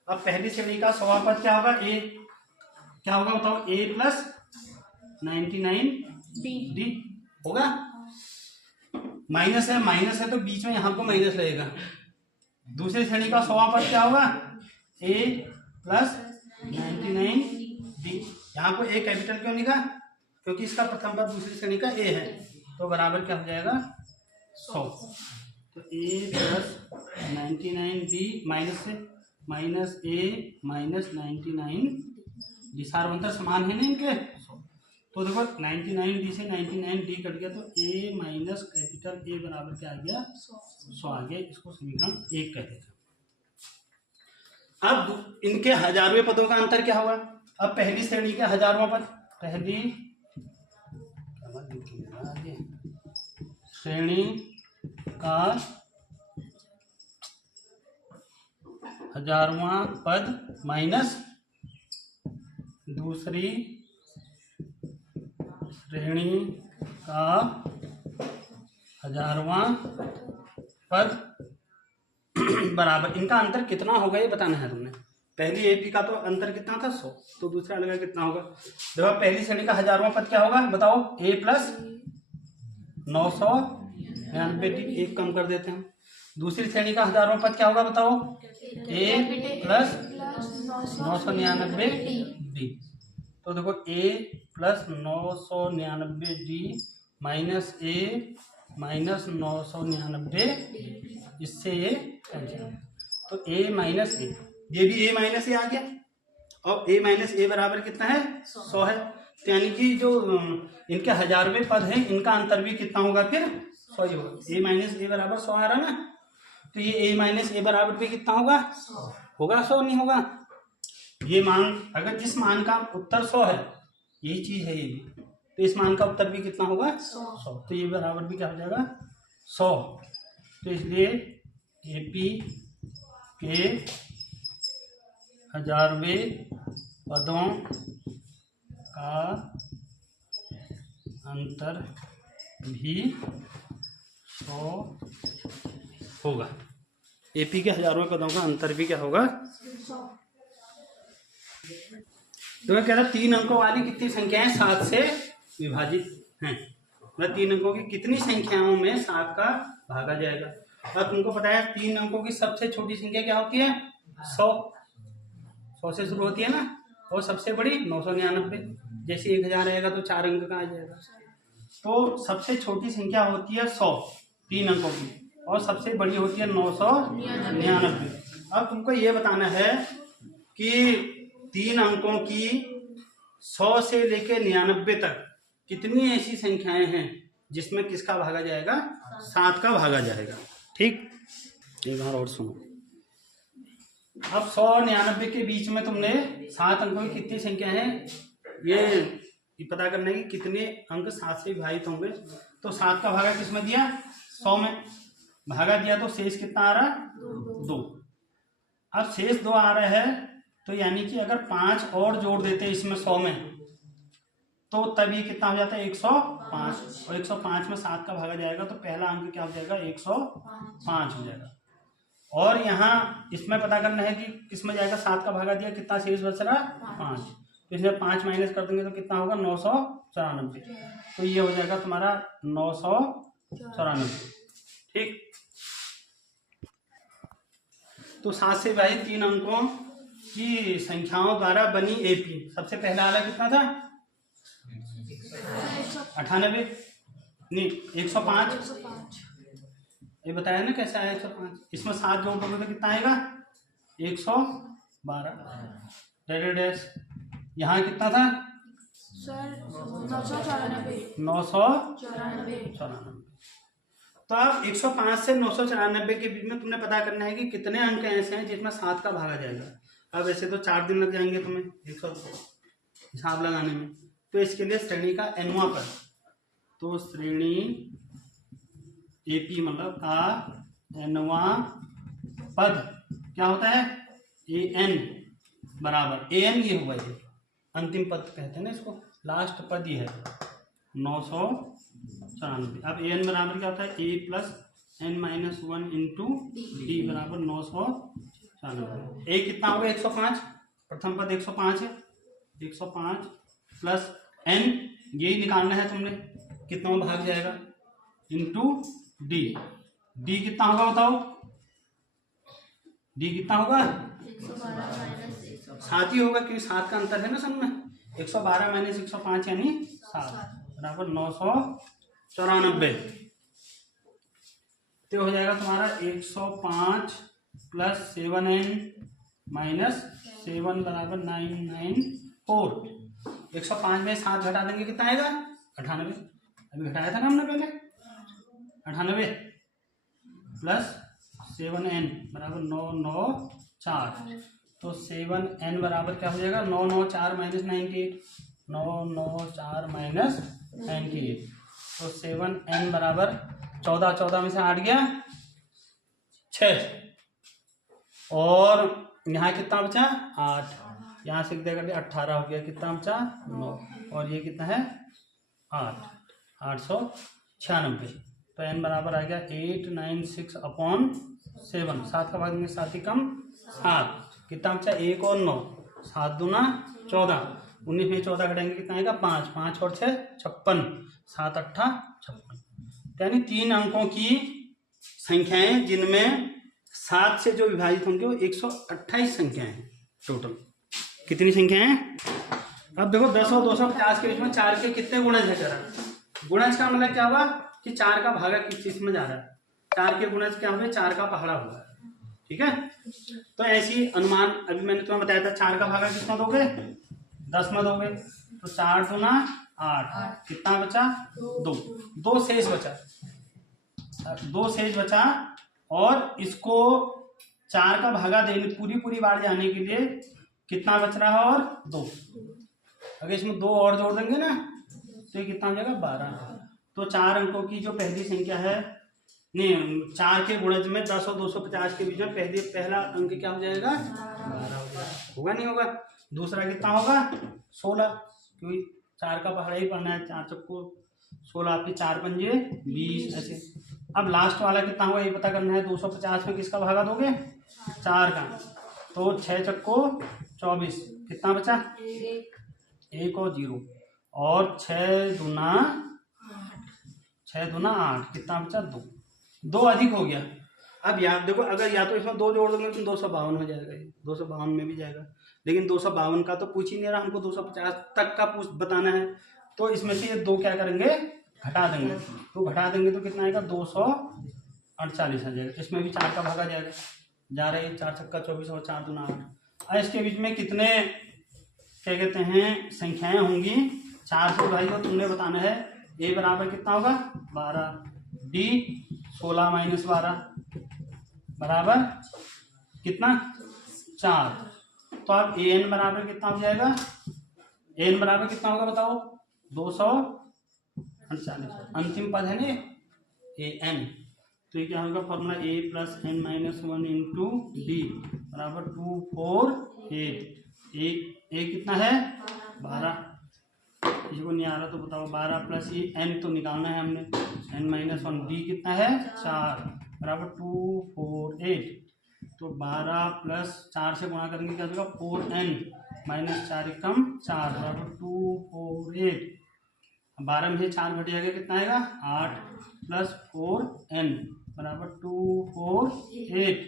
अब पहली श्रेणी का 100वां पद क्या होगा? ए क्या होगा बताओ? ए प्लस 99 डी होगा। माइनस है तो बीच में यहाँ को माइनस लगेगा। दूसरी श्रेणी का 100वां पद क्या होगा? ए प्लस 99 डी। यहाँ को ए कैपिटल क्यों लिखा? क्योंकि इसका प्रथम पद दूसरी श्रेणी का ए है, तो बराबर क्या हो जाएगा? 100। तो ए प्लस 99 डी माइनस से माइनस ए माइनस 99 डी, सार्वंतर समान है ना इनके। तो देखो 99 डी से 99 डी कट गया, तो ए माइनस कैपिटल ए बराबर क्या आ गया? 100 आ गया। इसको समीकरण 1 कहते हैं। अब इनके 1000वें पदों का अंतर क्या होगा? अब पहली श्रेणी के 1000वां पद, पहली श्रेणी का 1000वां पद माइनस दूसरी श्रेणी का 1000वां पद बराबर, इनका अंतर कितना होगा ये बताना है तुमने। पहली एपी का तो अंतर कितना था? 100, तो दूसरा अलग कितना होगा? देखो पहली श्रेणी का 1000वां पद क्या होगा बताओ? ए प्लस 999 डी, एक कम कर देते हैं। दूसरी श्रेणी का 1000वां पद क्या होगा बताओ? ए प्लस 999 डी। तो देखो ए प्लस 999 डी माइनस ए माइनस 999, इससे ये कैंसिल, तो ए माइनस ए, ये भी ए माइनस ए आ गया। और ए माइनस ए बराबर कितना है? 100 है। तो यानी कि जो इनके 1000वें पद हैं इनका अंतर भी कितना होगा फिर? 100 ही होगा। ए माइनस ए बराबर 100 आ रहा ना, तो ये ए माइनस ए बराबर भी कितना होगा? होगा 100, नहीं होगा? ये मान, अगर जिस मान का उत्तर 100 है, यही चीज है ये भी, तो इस मान का उत्तर भी कितना होगा? 100। तो ये बराबर भी क्या हो जाएगा? 100। तो इसलिए एपी के 1000वें पदों का अंतर भी 100 होगा। एपी के 1000वें पदों का अंतर भी क्या होगा? 100। तो मैं कह रहा 3 अंकों वाली कितनी संख्याएं 7 से विभाजित हैं? मतलब 3 अंकों की कितनी संख्याओं में 7 का भागा जाएगा? और तुमको पता है 3 अंकों की सबसे छोटी संख्या क्या होती है? 100। 100 से शुरू होती है ना, और सबसे बड़ी 999। जैसे 1000 आएगा तो 4 अंक का आ जाएगा। तो सबसे छोटी संख्या होती है 100 3 अंकों की, और सबसे बड़ी होती है 999। अब तुमको ये बताना है कि 3 अंकों की 100 से लेके 99 तक कितनी ऐसी संख्याएं हैं जिसमें किसका भागा जाएगा? 7 का भागा जाएगा। ठीक, एक बार और सुनो। अब 100 और 99 के बीच में तुमने 7 अंकों की कितनी संख्या है ये पता करना है कि कितने अंक 7 से विभाजित होंगे। तो 7 का भागा किसमें दिया? 100 में भागा दिया, तो शेष कितना आ रहा? 2। अब शेष 2 आ रहा है, तो यानी कि अगर 5 और जोड़ देते इसमें 100 में, तो तब ये कितना हो जाता है? 105। और 105 में 7 का भागा जाएगा, तो पहला अंक क्या हो जाएगा? 105 हो जाएगा। और यहाँ इसमें पता करना है कि किसमें जाएगा, 7 का भागा दिया, कितना शेष बच रहा 5, तो इसमें 5 माइनस कर देंगे तो कितना होगा 994। तो ये हो जाएगा तुम्हारा 994। ठीक। तो 7 से विभाजित 3 अंकों की संख्याओं द्वारा बनी एपी। सबसे पहला वाला कितना था 98 नहीं 105। ये बताया ना कैसे आया 105। इसमें 7 जोड़ दोगे तो कितना आएगा 112 डेड डैश। यहाँ कितना था सर 994। 994। तो अब 105 से 994 के बीच में तुमने पता करना है कि कितने अंक ऐसे हैं जिसमें 7 का भागा जाएगा। अब ऐसे तो 4 दिन लग जाएंगे तुम्हें 100 हिसाब लगाने में। तो इसके लिए श्रेणी का nवां पद, तो श्रेणी एपी मतलब का nवां पद क्या होता है an बराबर an ये हुआ, ये अंतिम पद कहते हैं ना इसको, लास्ट पद ये है 994। अब an बराबर क्या होता है a plus n minus 1 into D बराबर 994। a कितना होगा 105, प्रथम पद 105 है, 105 प्लस n यही निकालना है तुमने, कितना में भाग जाएगा इंटू डी। डी कितना होगा बताओ, डी कितना होगा 7 ही होगा क्योंकि 7 का अंतर है ना सब में। 112 माइनस 105 यानी 7 बराबर 994। तो हो जाएगा तुम्हारा 105 प्लस 7n माइनस 7 बराबर 994। 105 में 7 घटा देंगे कितना आएगा 98। अभी घटाया था ना हमने पहले 98 प्लस 7n बराबर 994। तो 7n बराबर क्या हो जाएगा 994 माइनस 98, 994 माइनस 98। तो 7n बराबर 14, 14 में से 8 गया 6, और यहाँ कितना बचा 8, यहाँ से कितना कर दिया 18 हो गया, कितना बचा 9, और ये कितना है 8, 896। तो n बराबर आ गया 896 अपॉन 7। 7 का भाग देंगे 7 ही कम 7, कितना बचा 1 और 9, 7 दूना 14, 19 में 14 घटाएंगे कितना आएगा 5, 5 और 6 56, 7 8 56। यानी 3 अंकों की संख्याएं जिनमें 7 से जो विभाजित होंगे वो 128 संख्याएं हैं टोटल। कितनी संख्याएं हैं? अब देखो 10 और 250 के बीच में 4 के कितने गुणज है जरा। गुणज का मतलब क्या हुआ कि 4 का भागा किस चीज में जा रहा है, 4 के गुणज क्या हुए 4 का पहाड़ा हुआ। ठीक है, तो ऐसी अनुमान अभी मैंने तुम्हें बताया था 4 का भागा कितना दोगे 10 में दोगे, तो 4 दूना 8, कितना बचा 2, 2 शेष बचा, 2 शेष बचा। और इसको 4 का भागा देने पूरी बार जाने के लिए कितना बच रहा है और 2, अगर इसमें 2 और जोड़ देंगे ना तो ये कितना हो जाएगा 12। तो 4 अंकों की जो पहली संख्या है, नहीं 4 के गुणज में 10 और 250 के बीच में पहला अंक क्या हो जाएगा 12 होगा नहीं होगा। दूसरा कितना होगा 16, क्योंकि 4 का पहाड़ा ही पढ़ना है, 4 चक्को 16 आपकी 4 पंजे 20 ऐसे। अब लास्ट वाला कितना होगा ये पता करना है, 250 में किसका भागा दोगे 4 का, तो 6 चक्को 24, कितना बचा 1 और 0, और 6 दूना 8, कितना बचा 2, 2 अधिक हो गया। अब याद देखो, अगर या तो इसमें 2 जोड़ दोगे तो 252 हो जाएगा, ये 252 में भी जाएगा, लेकिन 252 का तो पूछ ही नहीं रहा, हमको 250 तक का पूछ बताना है। तो इसमें से ये 2 क्या करेंगे घटा देंगे, तो घटा देंगे तो कितना आएगा 248 आ जाएगा। इसमें भी 4 का भागा जाएगा, जा रहे हैं 4 छक्का 24 और 4 दूना 8। इसके बीच में कितने क्या कहते हैं संख्याएं होंगी 4 से भाई को तुमने बताना है। ए बराबर कितना होगा 12, डी 16 माइनस 12 बराबर कितना 4। तो अब ए एन बराबर कितना हो जाएगा, ए एन बराबर कितना होगा बताओ 248। अंतिम पद है ना ए एन, तो ये क्या होगा formula A plus N minus 1 into D बराबर 248। ए कितना है 12, किसी को नहीं आ रहा तो बताओ 12 प्लस ये एन तो निकालना है हमने, एन माइनस 1, डी कितना है 4 बराबर 248। तो 12 प्लस 4 से गुणा करेंगे क्या होगा 4n माइनस 4 एकम 4 बराबर 248। 12 में से 4 घट जाएगा कितना आएगा 8 प्लस 4n बराबर 248।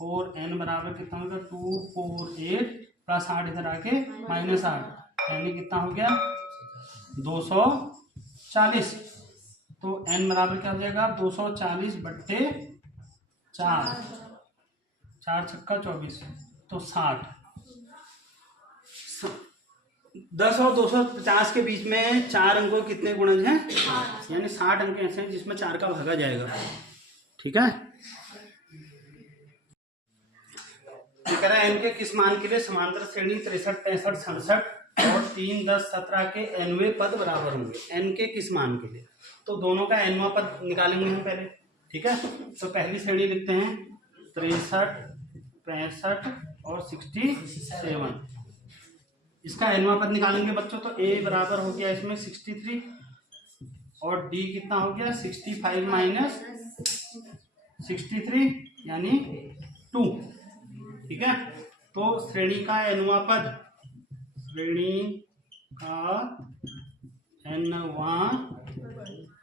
4n बराबर कितना होगा 248 प्लस 8 इधर आके माइनस 8 यानी कितना हो गया 240। तो n बराबर क्या हो जाएगा 240 बट्टे 4, 4 छक्का 24 तो 60। 10 और 250 के बीच में 4 अंकों कितने गुणज हैं यानी 60 अंक ऐसे हैं जिसमें 4 का भागा जाएगा। ठीक है, कह रहा है n के किस मान के लिए समांतर श्रेणी 63, 63, 67 और 3, 10, 17 के nवें पद बराबर होंगे। n के किस मान के लिए तो दोनों का nवां पद निकालेंगे हम पहले। ठीक है, तो पहली श्रेणी लिखते हैं 63, 65 और 67। इसका nवां पद निकालेंगे बच्चों। तो a बराबर हो गया इसमें 63 और d कितना हो गया 65 माइनस 63 यानी 2। ठीक है, तो श्रेणी का nवां पद, श्रेणी का nवां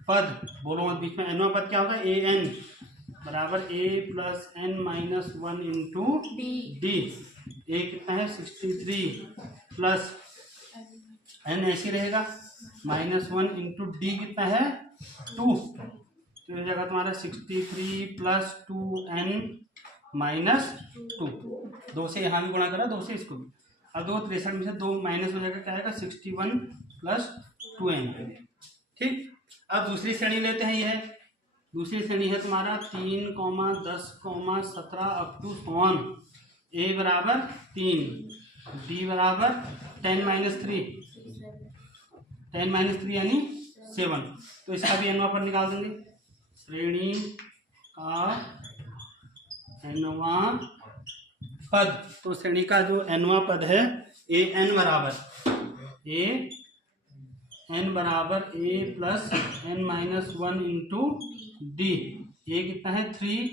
पद, बोलो मत बीच में, nवां पद क्या होगा an बराबर a plus n minus 1 into D. a कितना है 63 प्लस n ऐसी रहेगा माइनस 1 इंटू डी कितना है 2। तो ये जगह तुम्हारा 63 प्लस 2n माइनस 2। 2 से यहाँ भी गुणा करा, 2 से इसको भी। अब 2 63 में से 2 माइनस हो जाएगा क्या आएगा 61 प्लस 2n। ठीक, अब दूसरी श्रेणी लेते हैं। यह दूसरी श्रेणी है तुम्हारा 3, 10, 17 अप टू 1। a बराबर 3, d बराबर 10 माइनस 3, 10 माइनस 3 यानी 7। तो इसका भी nवां पद निकाल देंगे। श्रेणी का nवां पद, तो श्रेणी का जो nवां पद है an बराबर a plus n minus 1 into D. a कितना है 3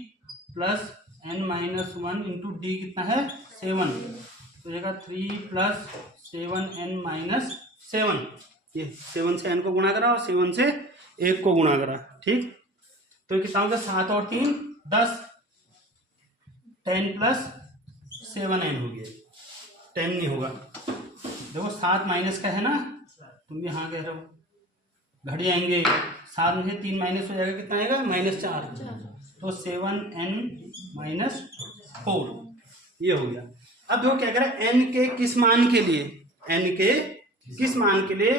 plus n minus 1 into D कितना है 7। तो जाएगा 3 प्लस 7n माइनस 7। ये 7 से n को गुणा करा और 7 से 1 को गुणा करा। ठीक, तो कितना होगा 7 और 3 10, 10 प्लस 7n हो गया। 10 नहीं होगा, देखो 7 माइनस का है ना, तुम भी हाँ कह रहे हो, घट जाएंगे। 7 में से 3 माइनस हो जाएगा कितना आएगा -4। तो 7n माइनस 4 ये हो गया। अब देखो क्या कह रहा है n के किस मान के लिए, n के किस मान के लिए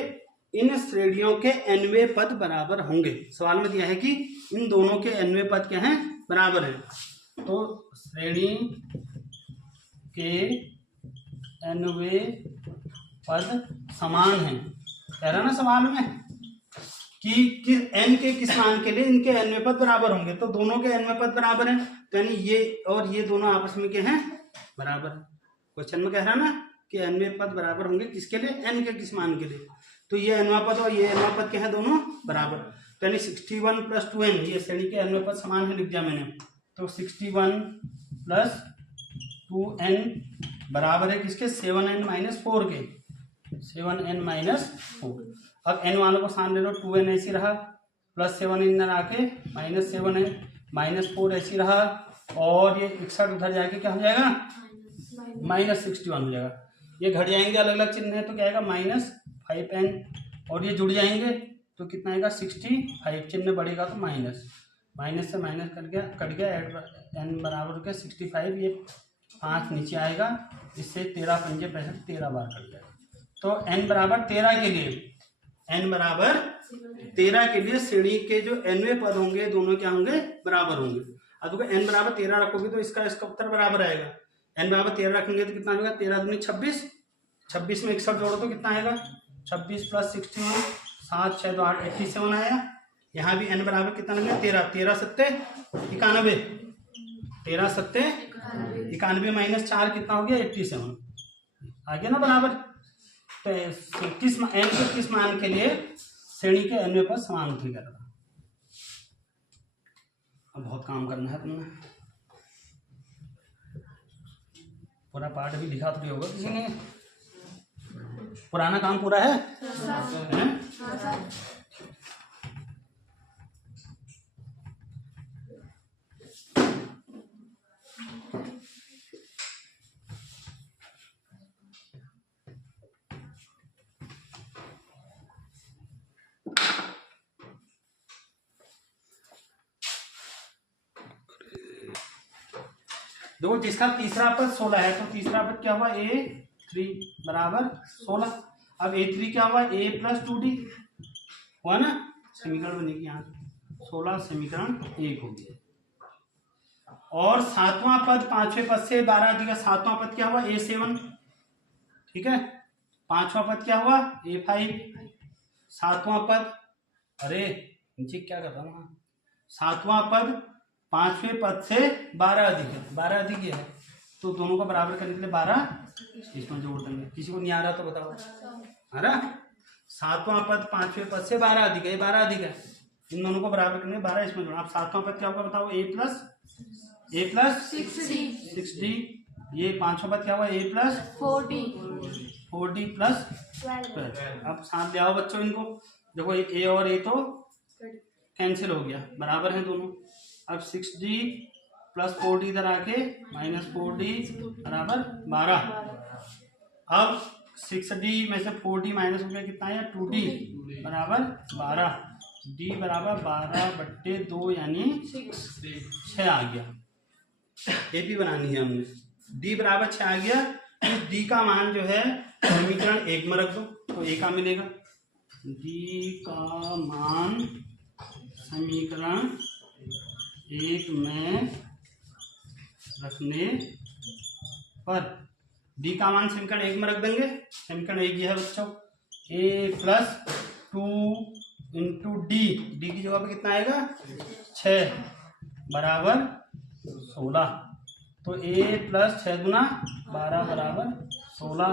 इन श्रेणियों के nवें पद बराबर होंगे। सवाल में दिया है कि इन दोनों के nवें पद क्या हैं बराबर हैं। तो श्रेणी के nवें पद समान हैं, कह रहा ना सवाल में कि n के किस मान के लिए इनके nवें पद बराबर होंगे। तो दोनों के nवें पद बराबर हैं, तो यानी ये और ये दोनों आपस में क्या हैं बराबर। क्वेश्चन में कह रहा ना कि nवें पद बराबर होंगे किसके लिए, n के किस मान के लिए। तो ये nवां पद और ये nवां पद क्या है दोनों बराबर। तो यानी 61 प्लस 2n ये श्रेणी के nवें पद समान है, लिख दिया मैंने। तो 61 प्लस 2n बराबर है किसके 7n माइनस 4 के, 7n माइनस 4। अब n वालों को सामने ले लो, 2n ऐसी रहा प्लस 7n इधर आके माइनस 7n माइनस 4 ऐसी रहा, और ये 61 उधर जाके क्या हो जाएगा -61 हो जाएगा। ये घट जाएंगे, अलग अलग चिन्ह है तो क्या आएगा -5n, और ये जुड़ जाएंगे तो कितना आएगा 65। चिन्ह बढ़ेगा तो माइनस से माइनस कट गया n बराबर के 65। ये 5 नीचे आएगा, इससे 13 पंजे 65, 13 बार कट जाएगा। तो n बराबर 13 के लिए, n बराबर 13 के लिए श्रेणी के जो nवें पद होंगे दोनों क्या होंगे बराबर होंगे। अब देखो n बराबर 13 रखोगे तो इसका उत्तर बराबर आएगा। n बराबर 13 रखेंगे तो कितना आएगा 13 दूनी 26, 26 में 61 जोड़ो तो कितना आएगा 26 प्लस 61, 7 6 2 8 87 आया। यहाँ भी n बराबर कितना लगे 13, 13 सत्ते 91, 13 सत्ते 91 माइनस 4 कितना हो गया 87 आ गया ना बराबर। तो किस n के किस मान के लिए श्रेणी के nवें पद समान होते कर रहा। अब बहुत काम करना है तुमने। पूरा पाठ भी लिखा तो होगा किसी ने? पुराना काम पूरा है? हैं? हाँ सर। देखो जिसका तीसरा पद 16 है तो तीसरा पद क्या हुआ a3 बराबर 16। अब a3 क्या हुआ a प्लस 2d हुआ ना, समीकरण बनेगी यहाँ 16 समीकरण 1 हो गया। और सातवां पद पांचवें पद से 12 अधिक सातवां पद क्या हुआ a7, ठीक है। पांचवा पद क्या हुआ a5, सातवां पद, अरे नीचे क्या कर रहा हूँ, सातवां पद पांचवें पद से 12 अधिक है, 12 अधिक है तो दोनों को बराबर करने के लिए 12 इसमें जोड़ देंगे। किसी को नहीं आ रहा तो बताओ, आ रहा? सातवां पद पांचवें पद से 12 अधिक है, 12 अधिक है, इन दोनों को बराबर करने 12 इसमें जोड़ना। अब सातवां पद क्या होगा बताओ a प्लस 6d, ये पांचवा पद क्या हुआ a प्लस 4d प्लस 12। अब साथ ले आओ बच्चों इनको, देखो a और a तो कैंसिल हो गया, बराबर है दोनों। अब 6d प्लस 4d इधर आके माइनस 4d बराबर 12। अब 6d में से 4d माइनस हो गया कितना है 2d बराबर 12, d बराबर 12/2 यानी 6 आ गया। AP बनानी है हमने, d बराबर 6 आ गया। इस d का मान जो है समीकरण 1 में रख दो तो a का मिलेगा, d का मान समीकरण 1 में रखने पर d का मान समीकरण 1 में रख देंगे। समीकरण 1 ये है बच्चों a प्लस 2 इंटू डी की जगह पे कितना आएगा 6 बराबर 16। तो a प्लस 6 गुना 12 बराबर 16,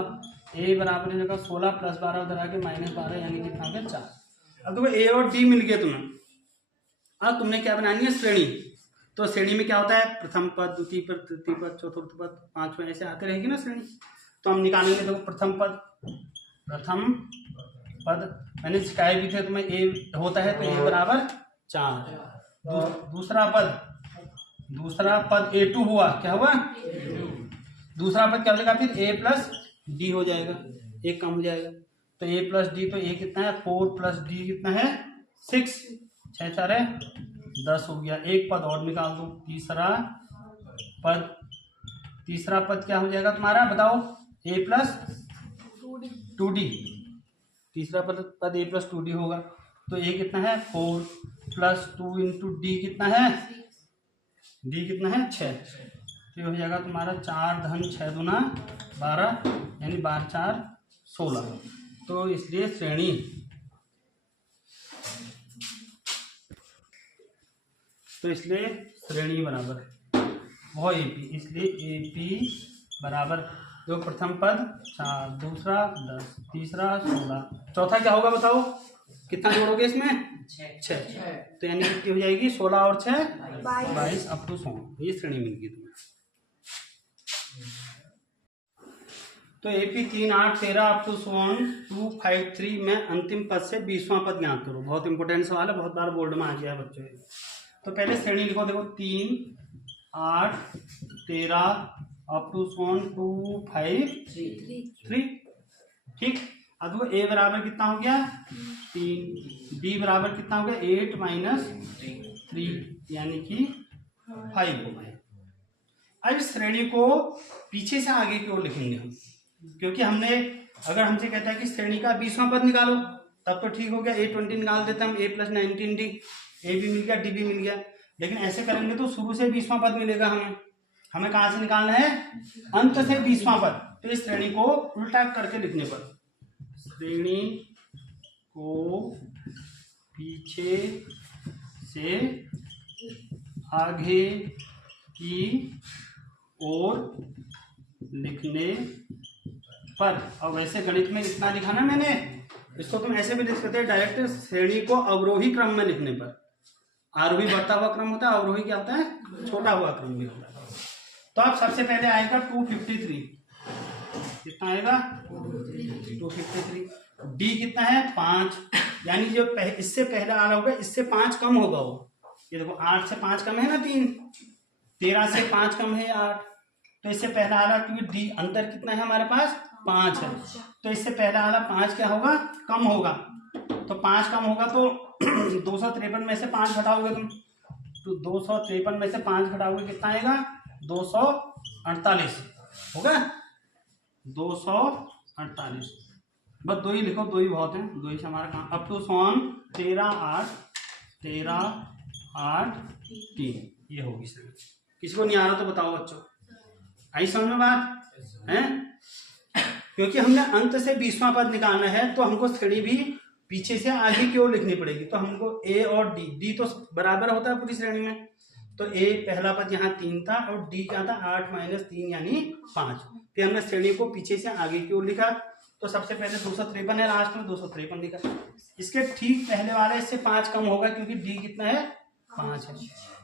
a बराबर की जगह 16 प्लस 12 उधर आके माइनस 12 यानी कितना हो गया 4। अब देखो a और d मिल गए तुम्हें, अब तुमने क्या बनानी है श्रेणी। तो श्रेणी में क्या होता है प्रथम पद, द्वितीय पद, तृतीय पद, चतुर्थ पद, पांचवें ऐसे आते रहेगी ना श्रेणी। तो हम निकालेंगे, देखो प्रथम पद मैंने सिखाए भी थे तुम्हें, a होता है तो a बराबर 4। दूसरा पद a2 हुआ, क्या हुआ दूसरा पद क्या हो जाएगा फिर a प्लस डी हो जाएगा, एक कम हो जाएगा तो a प्लस डी, तो a कितना है 4 प्लस डी कितना है 6, 6 4 10 हो गया। एक पद और निकाल दो, तीसरा पद क्या हो जाएगा तुम्हारा बताओ a प्लस 2d, तीसरा पद a प्लस 2d होगा तो a कितना है 4 प्लस 2 इंटू डी कितना है, d कितना है 6, तो ये हो जाएगा तुम्हारा 4 धन 6 दुना 12 यानी 12 4 16। तो इसलिए श्रेणी बराबर है वो AP, इसलिए AP बराबर जो प्रथम पद 4, दूसरा 10, तीसरा 16, चौथा क्या होगा बताओ कितना जोड़ोगे इसमें 6, तो यानी कितनी हो जाएगी 16 और 6 22 अप टू 100, ये श्रेणी मिल गई तुम्हें। तो AP 3 8 13 अप टू 2 5 3 में अंतिम पद से 20वां पद ज्ञात करो। बहुत इंपॉर्टेंट सवाल है, बहुत बार बोर्ड में आ गया है बच्चों। तो पहले श्रेणी लिखो, देखो 3 8 13 अप टू 2 5 3, ठीक। अब देखो a बराबर कितना हो गया 3, d बराबर कितना हो गया 8 माइनस 3 यानी कि 5 हो गया। अब इस श्रेणी को पीछे से आगे की ओर लिखेंगे हम, क्योंकि हमने अगर हमसे कहता है कि श्रेणी का 20वां पद निकालो तब तो ठीक हो गया, a20 निकाल देते हम, a प्लस 19d, a भी मिल गया d भी मिल गया। लेकिन ऐसे करेंगे तो शुरू से 20वां पद मिलेगा हमें कहाँ से निकालना है अंत से 20वां पद। तो इस श्रेणी को उल्टा करके लिखने पर श्रेणी को पीछे से आगे की ओर लिखने पर, और वैसे गणित में इतना लिखा ना मैंने, इसको तुम ऐसे भी लिख सकते हैं डायरेक्ट श्रेणी को अवरोही क्रम में लिखने पर। आरोही बढ़ता हुआ क्रम होता है, अवरोही क्या होता है छोटा हुआ क्रम भी होता है। तो अब सबसे पहले आएगा 253, कितना आएगा 253। डी कितना है 5, यानी जो इससे पहले आ रहा होगा इससे 5 कम होगा वो। ये देखो 8 से 5 कम है ना 3, 13 से 5 कम है 8, तो इससे पहला आ रहा, क्योंकि डी अंदर कितना है हमारे पास 5 है, तो इससे पहला आ रहा 5 क्या होगा कम होगा, तो 5 कम होगा तो 253 में से 5 घटाओगे तुम, तो 253 में से 5 घटाओगे कितना आएगा 248 होगा, 248। बस 2 ही लिखो, 2 ही बहुत है, 2 ही से हमारा काम। अप टू सॉन 13/8/3 ये होगी सर। किसी को नहीं आ रहा तो बताओ बच्चों, आई समझ में बात है? क्योंकि हमने अंत से 20वां पद निकालना है तो हमको श्रेणी भी पीछे से आगे की ओर लिखनी पड़ेगी, तो हमको ए और डी तो बराबर होता है पूरी श्रेणी में, तो ए पहला पद यहाँ 3 था और डी क्या था 8 - 3 यानी 5। फिर हमने श्रेणी को पीछे से आगे की ओर लिखा, तो सबसे पहले 253 है, लास्ट में 253 लिखा। इसके ठीक पहले वाले इससे 5 कम होगा क्योंकि डी कितना है 5 है,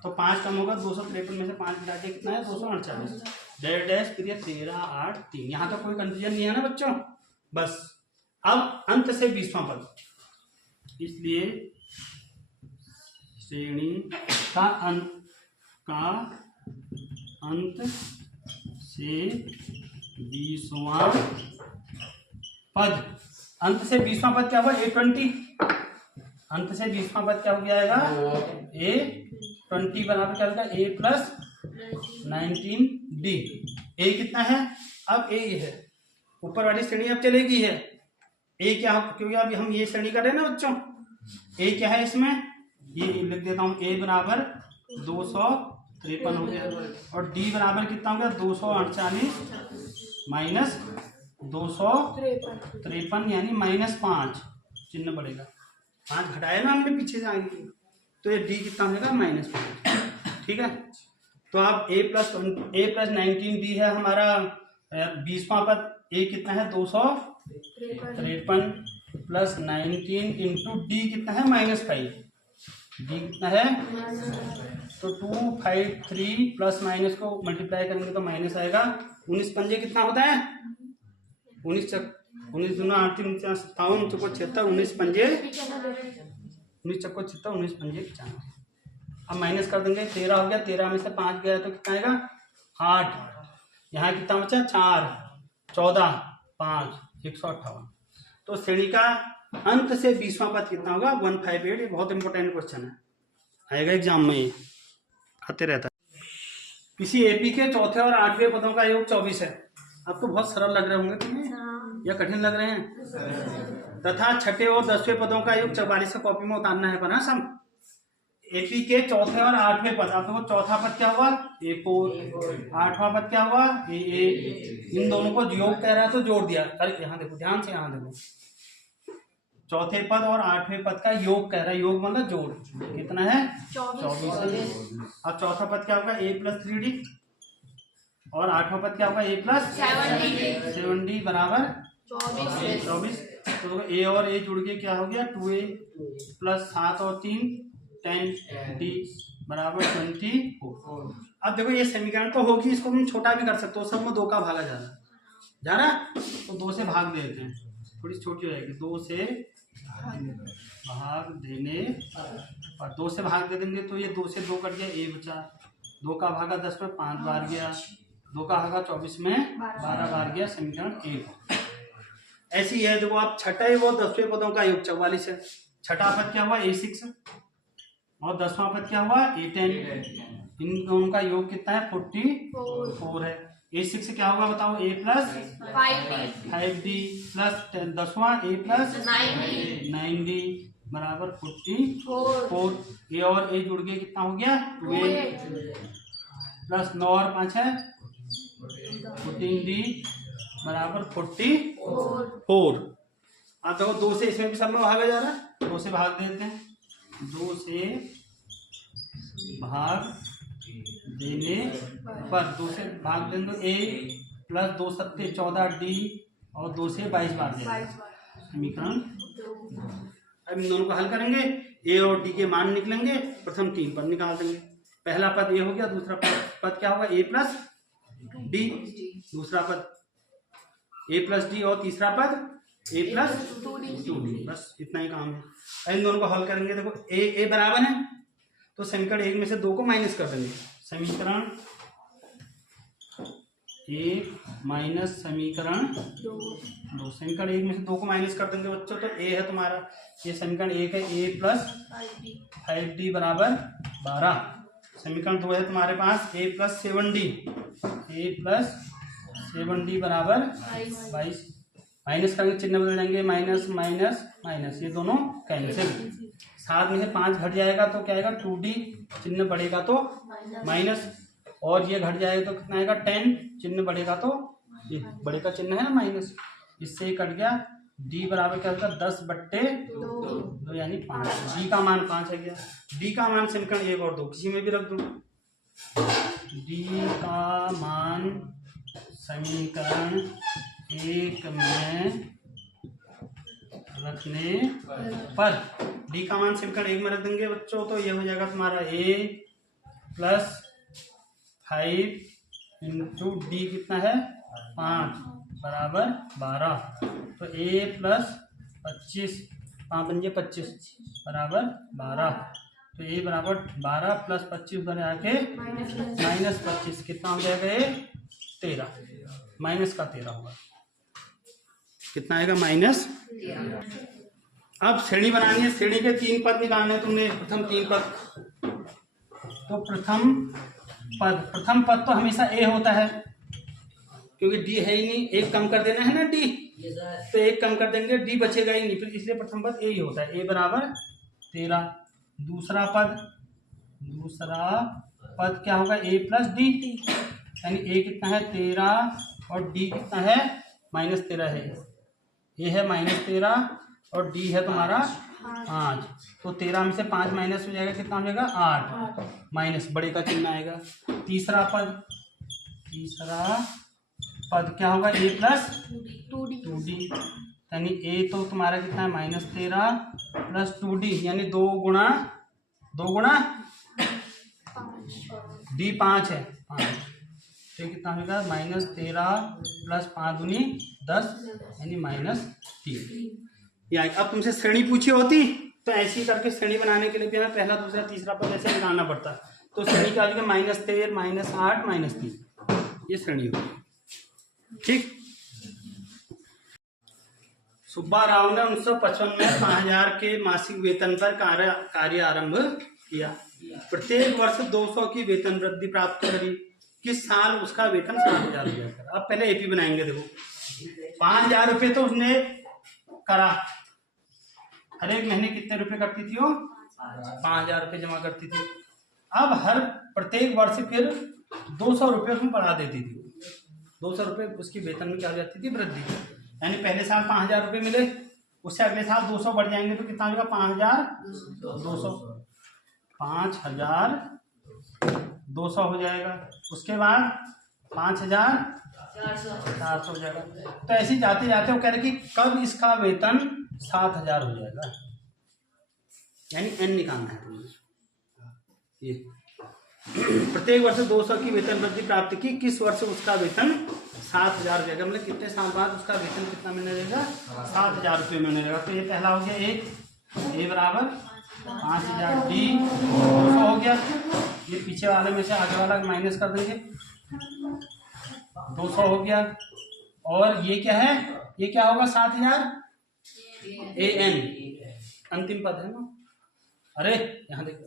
तो 5 कम होगा, 253 में से 5 घटा के कितना है 248 डैश डैश, फिर ये 13/8/3। यहाँ तो कोई कंफ्यूजन नहीं है ना बच्चों? बस अब अंत से 20वां पद, इसलिए श्रेणी का अंत से 20वां पद, अंत से 20वां पद क्या हुआ A20, अंत से 20वां पद क्या हो जाएगा A20 बराबर क्या होगा A + 19D। ए कितना है अब ए है, ऊपर वाली श्रेणी अब चलेगी है, ए क्या हो, क्योंकि अभी हम ये श्रेणी कर रहे हैं ना बच्चों, ए क्या है इसमें, ये लिख देता हूँ, ए बराबर 253 हो गया, और डी बराबर कितना हो गया 248 - 253 यानी -5 चिन्ह बढ़ेगा, 5 घटाया ना हमने पीछे से आगे की, तो ये डी कितना होगा -5। ठीक है, तो अब A + 19D है हमारा 20वां पद, ए कितना है 253 + 19 इंटू डी कितना है -5, डी कितना है, तो 253 प्लस माइनस को मल्टीप्लाई करेंगे तो माइनस आएगा, 19 पंजे कितना होता है 19 दूना 8 3 49 57 चौको 76, 19 पंजे 19 चौको 76, 19 पंजे 95। अब माइनस कर देंगे, 13 हो गया, 13 में से 5 गया तो कितना आएगा 8, यहाँ कितना बचा 4 14 5 158। तो श्रेणी का अंत से 20वां पद कितना होगा 158। ये बहुत इंपॉर्टेंट क्वेश्चन है, आएगा एग्जाम में, ये आते रहता है। किसी एपी के चौथे और 8वें पदों का योग 24 है। अब तो बहुत सरल लग रहे होंगे तुम्हें या कठिन लग रहे हैं, तथा छठे और 10वें पदों का योग 44 का कॉपी में उतारना है पर हाँ सब। एपी के चौथे और 8वें पद, आप देखो चौथा पद क्या हुआ A4, 8वां पद क्या हुआ AA, इन दोनों को योग कह रहा है तो जोड़ दिया। अरे यहाँ देखो ध्यान से, यहाँ देखो चौथे पद और 8वें पद का योग कह रहा है, योग मतलब जोड़, कितना है 24। अब चौथा पद क्या होगा A + 3D और 8वां पद क्या होगा A + 7D बराबर 24। तो A और A जुड़ के क्या हो गया 2A + 7 और 3 10D बराबर 24। अब देखो ये समीकरण तो होगी, इसको हम छोटा भी कर सकते हो, सब में 2 का भागा जा रहा तो 2 से भाग देते हैं, थोड़ी छोटी हो जाएगी, 2 से भाग देने और 2 से भाग दे देंगे तो ये 2 से 2 कट गया, A बचा, 2 का भागा 10 में 5 बार गया, 2 का भागा 24 में 12 बार गया, समीकरण 1। ऐसी है देखो आप छठे वो 10वें पदों का योग 44 है। छठा पद क्या हुआ A6 और 10वां पद क्या हुआ A10, इन दोनों का योग कितना है 44 है। A6 क्या होगा बताओ A + 5D plus 10वां A + 9D बराबर 44। A और A जुड़ के कितना हो गया 2A प्लस 9 और 5 है 14D बराबर 44। अब देखो 2 से इसमें भी सब में भागा जा रहा है, 2 से भाग देते हैं, 2 से भाग देने पर 2 से भाग देंगे A + 2 7 14D और 2 से 22 बार देंगे समीकरण। अब इन दोनों को हल करेंगे, A और D के मान निकलेंगे, प्रथम 3 पद निकाल देंगे। पहला पद ये हो गया, दूसरा पद क्या होगा A + डी, दूसरा पद ए प्लस डी और तीसरा पद ए प्लस 2d। बस इतना ही काम है। इन दोनों को हल करेंगे। देखो ए बराबर है तो समीकरण 1 में से 2 को माइनस कर देंगे। समीकरण 1 माइनस समीकरण 2, समीकरण 1 में से 2 को माइनस कर देंगे बच्चों। तो ए है तुम्हारा, ये समीकरण 1 है, ए प्लस 5d बराबर 12। समीकरण 2 है तुम्हारे पास ए प्लस 7d, ए प्लस 7d बराबर 22। माइनस करेंगे, चिन्ह बदल जाएंगे, माइनस माइनस माइनस, ये दोनों कैंसिल। 7 में से 5 घट जाएगा तो क्या आएगा 2d, चिन्ह बढ़ेगा तो माइनस, और ये घट जाएगा तो कितना आएगा 10, चिन्ह बढ़ेगा तो ये बड़े का चिन्ह है ना माइनस, इससे ही कट गया। d बराबर क्या होगा 10/2 यानी 5। d का मान 5 है गया। d का मान समीकरण 1 और 2 किसी में भी रख दो। d का मान समीकरण 1 में रखने पर, d का मान समीकरण 1 में रख देंगे बच्चों तो ये हो जाएगा तुम्हारा a प्लस 5 इंटू डी कितना है 5 बराबर 12। तो a प्लस 25, 5 पंजे 25 बराबर 12। तो a बराबर 12 प्लस 25 उधर आके माइनस 25, कितना हो जाएगा ये 13, माइनस का 13 होगा। कितना आएगा माइनस। अब श्रेणी बनानी है, श्रेणी के 3 पद निकालने हैं तुमने। प्रथम 3 पद, तो प्रथम पद तो हमेशा ए होता है क्योंकि डी है ही नहीं, एक कम कर देना है ना डी, तो एक कम कर देंगे, डी बचेगा ही नहीं, फिर इसलिए प्रथम पद ए ही होता है, ए बराबर 13। दूसरा पद क्या होगा ए प्लस डी, यानी ए कितना है 13 और डी कितना है -13 है। ए है -13 और डी है तुम्हारा 5, तो 13 में से 5 माइनस हो जाएगा, कितना हो जाएगा 8, माइनस बड़े का चिन्ह आएगा। तीसरा पद क्या होगा ए प्लस 2d, यानी ए तो तुम्हारा कितना है -13 प्लस 2d, यानी 2 गुणा डी 5 है 5, तो कितना होगा -13 प्लस 5 दूनी 10 यानी -3। यानी अब तुमसे श्रेणी पूछी होती तो ऐसे ही करके श्रेणी बनाने के लिए भी हमें पहला दूसरा तीसरा पद ऐसे निकालना पड़ता। तो श्रेणी क्या होगी -13 -8 -3, ये श्रेणी होगी। ठीक। सुब्बा राव ने 1955 में 5000 के मासिक वेतन पर कार्य आरंभ किया। प्रत्येक वर्ष 200 की वेतन वृद्धि प्राप्त करी। किस साल उसका वेतन 7000 रुपया था। अब पहले एपी बनाएंगे। देखो 5000 रुपये तो उसने करा, हर एक महीने कितने रुपए करती थी वो 5000 रुपये जमा करती थी। अब हर प्रत्येक वर्ष फिर 200 रुपये उसमें बढ़ा देती थी, 200 रुपये उसकी वेतन में क्या हो जाती थी वृद्धि। यानी पहले साल 5000 रुपये मिले, उससे अगले साल 200 बढ़ जाएंगे तो कितना होगा 5200, 5200 हो जाएगा। उसके बाद 5400 हो जाएगा। तो ऐसे ही जाते जाते वो कह रहे कि कब इसका वेतन 7000 हो जाएगा, यानी एन निकालना है तुम्हें। ये प्रत्येक वर्ष 200 की वेतन वृद्धि प्राप्त की, किस वर्ष उसका वेतन 7000 हो जाएगा, मतलब कितने साल बाद उसका वेतन कितना मिलने रहेगा 7000 रुपये मिलने रहेगा। तो ये पहला हो गया ए बराबर 5000, डी 200 हो गया। ये पीछे वाले में से आगे वाला माइनस कर देंगे, 200 हो गया। और ये क्या है, ये क्या होगा 7000 ए एन, अंतिम पद है ना। अरे यहाँ देखो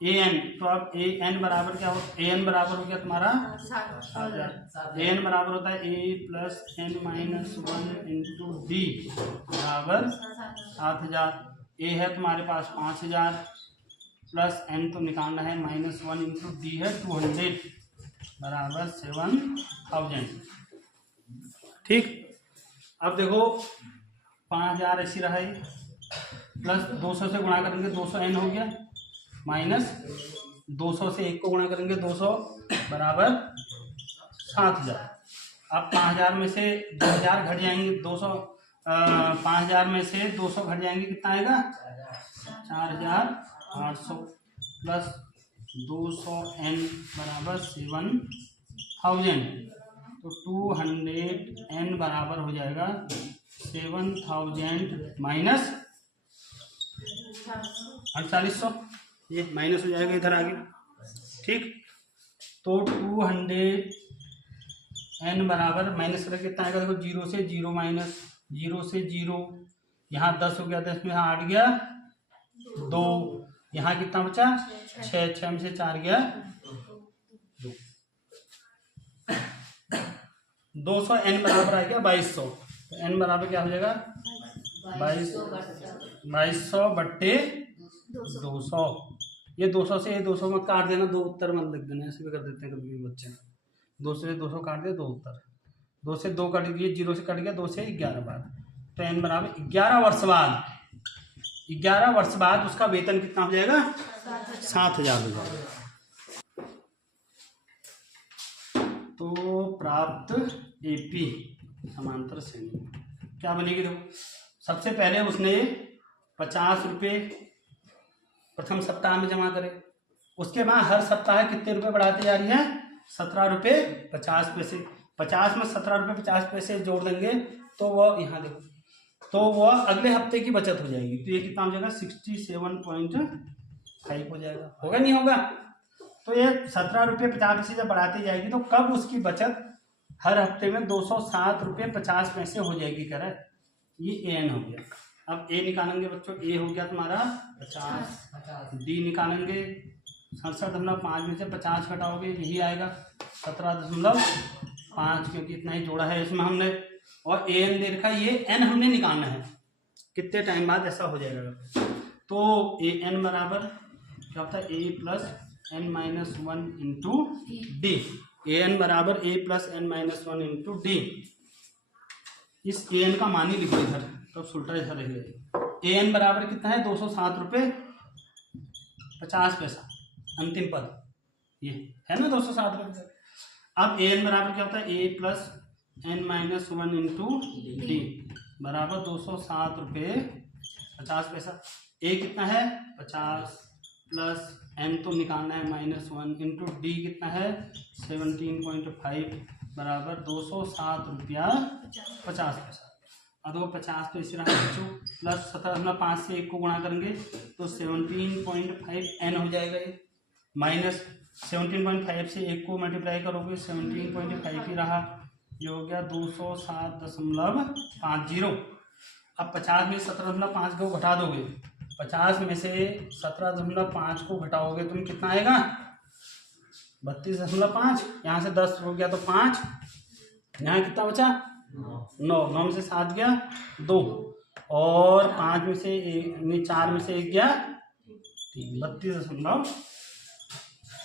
ए एन, तो अब ए एन बराबर क्या हो, ए एन बराबर हो गया तुम्हारा 7000। ए एन बराबर होता है A plus N minus 1 into D बराबर 7000। ए है तुम्हारे पास 5000 प्लस एन तो निकालना है -1 इंटू डी है 200 बराबर 7000। ठीक। अब देखो 5000 ऐसी रहा है, प्लस 200 से गुणा करेंगे 200 एन हो गया, माइनस 200 से 1 को गुणा करेंगे 200 बराबर 7000। अब 5000 में से 2000 घट जाएंगे, 200 5000 में से 200 घट जाएंगे, कितना आएगा 4800 प्लस 200 एन बराबर 7000। तो 200 n बराबर हो जाएगा 7000 माइनस 4800, ये माइनस हो जाएगा इधर आगे। ठीक, तो 200n बराबर माइनस करके कितना आएगा, देखो 0 से 0 माइनस 0 से 0, यहाँ 10 हो गया, 10 में यहाँ 8 गया 2, यहाँ कितना बचा 6, 6 में से 4 गया 2, 200 n बराबर आ गया 2200। तो n बराबर क्या हो जाएगा 2200 बट्टे 200। ये 200 से ये 200 मत काट देना, 2 उत्तर मत लिख देना, ऐसे भी कर देते हैं कभी भी बच्चे। 200 से 200 काट दे, 2 उत्तर, 2 से 2 कट गया, 0 से कट गया, 2 से 11 बाद। तो n बराबर 11 वर्ष बाद, 11 वर्ष बाद उसका वेतन कितना हो जाएगा 7000 हो जाएगा। तो प्राप्त एपी समांतर श्रेणी क्या बनेगी, देखो सबसे पहले उसने 50 रुपये प्रथम सप्ताह में जमा करे, उसके बाद हर सप्ताह कितने रुपए बढ़ाते जा रही है 17 रुपये 50 पैसे। 50 में 17 रुपये 50 पैसे जोड़ देंगे तो वह यहाँ देखो, तो वह अगले हफ्ते की बचत हो जाएगी। तो ये कितना हो जाएगा 67.5 हो जाएगा, होगा नहीं होगा। तो ये 17 रुपये 50 पैसे जब बढ़ाती जाएगी तो कब उसकी बचत हर हफ्ते में 207 रुपये 50 पैसे हो जाएगी, कह रहा है। ये एन हो गया। अब ए निकालेंगे बच्चों, ए हो गया तुम्हारा 50, डी निकालेंगे 67.5 में से 50 घटाओगे यही आएगा 17.5, क्योंकि इतना ही जोड़ा है इसमें हमने। और ए एन दे रखा है, ये एन हमने निकालना है कितने टाइम बाद ऐसा हो जाएगा। तो ए एन बराबर क्या होता है A plus N minus 1 into D. A N बराबर A plus N minus 1 into D. इस ए एन का मान ही लिखो इधर, तो उल्टा इधर रहेगा। ए एन बराबर कितना है 207 रुपये 50 पैसा, अंतिम पद ये है ना 207 रुपये। अब ए एन बराबर क्या होता है A plus N minus 1 into D बराबर 207 रुपये 50 पैसा। ए कितना है 50 प्लस एन तो निकालना है -1 इंटू डी कितना है 17.5 बराबर 207 रुपया 50 पैसा। अब वो 50 तो इसी रहा बच्चों, प्लस 17.5 से 1 को गुणा करेंगे तो 17.5 एन हो जाएगा ये, माइनस 17.5 से 1 को मल्टीप्लाई करोगे 17.5 ही रहा, ये हो गया 207.50। अब 50 में 17.5 को घटा दोगे, 50 में से 17.5 को घटाओगे तुम कितना आएगा 32.5। यहाँ से 10 हो गया तो 5, यहाँ कितना बचा 9 में से 7 गया 2, और 5 में से 4 में से 1 गया 3,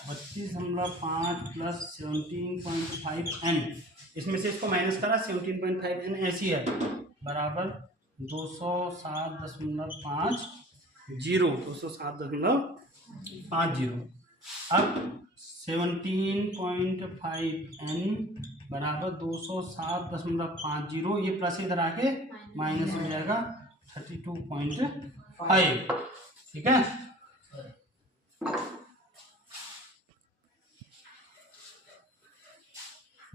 32.5 प्लस 17.5 एन, इसमें से इसको माइनस करा 17.5 एन ऐसी है बराबर 207.50, 207.50। अब 17.5 एन बराबर 207.50, ये प्लस इधर आके माइनस हो जाएगा 32.5। ठीक है,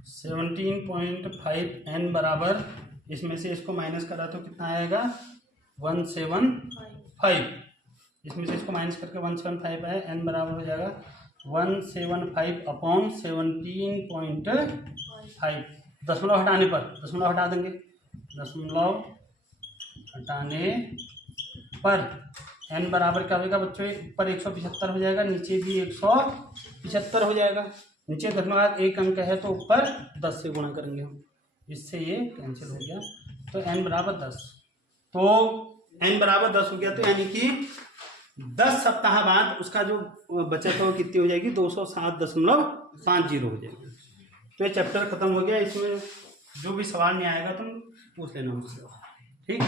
$17.5 बराबर इसमें से इसको माइनस करा तो कितना आएगा 175, इसमें से इसको माइनस करके 175 है, n बराबर हो जाएगा 175 अपॉन 17.5। दशमलव हटाने पर, दशमलव हटा देंगे, दशमलव हटाने पर n बराबर क्या होगा बच्चों, ऊपर 175 हो जाएगा, नीचे भी 175 हो जाएगा। नीचे दशमलव 1 अंक है तो ऊपर 10 से गुणा करेंगे हम, इससे ये कैंसिल हो गया। तो n बराबर 10, तो n बराबर 10 हो गया, तो यानी कि 10 सप्ताह बाद उसका जो बचत हो कितनी हो जाएगी 207.50 हो जाएगी। तो ये चैप्टर खत्म हो गया। इसमें जो भी सवाल नहीं आएगा तुम पूछ लेना मुझसे, ठीक।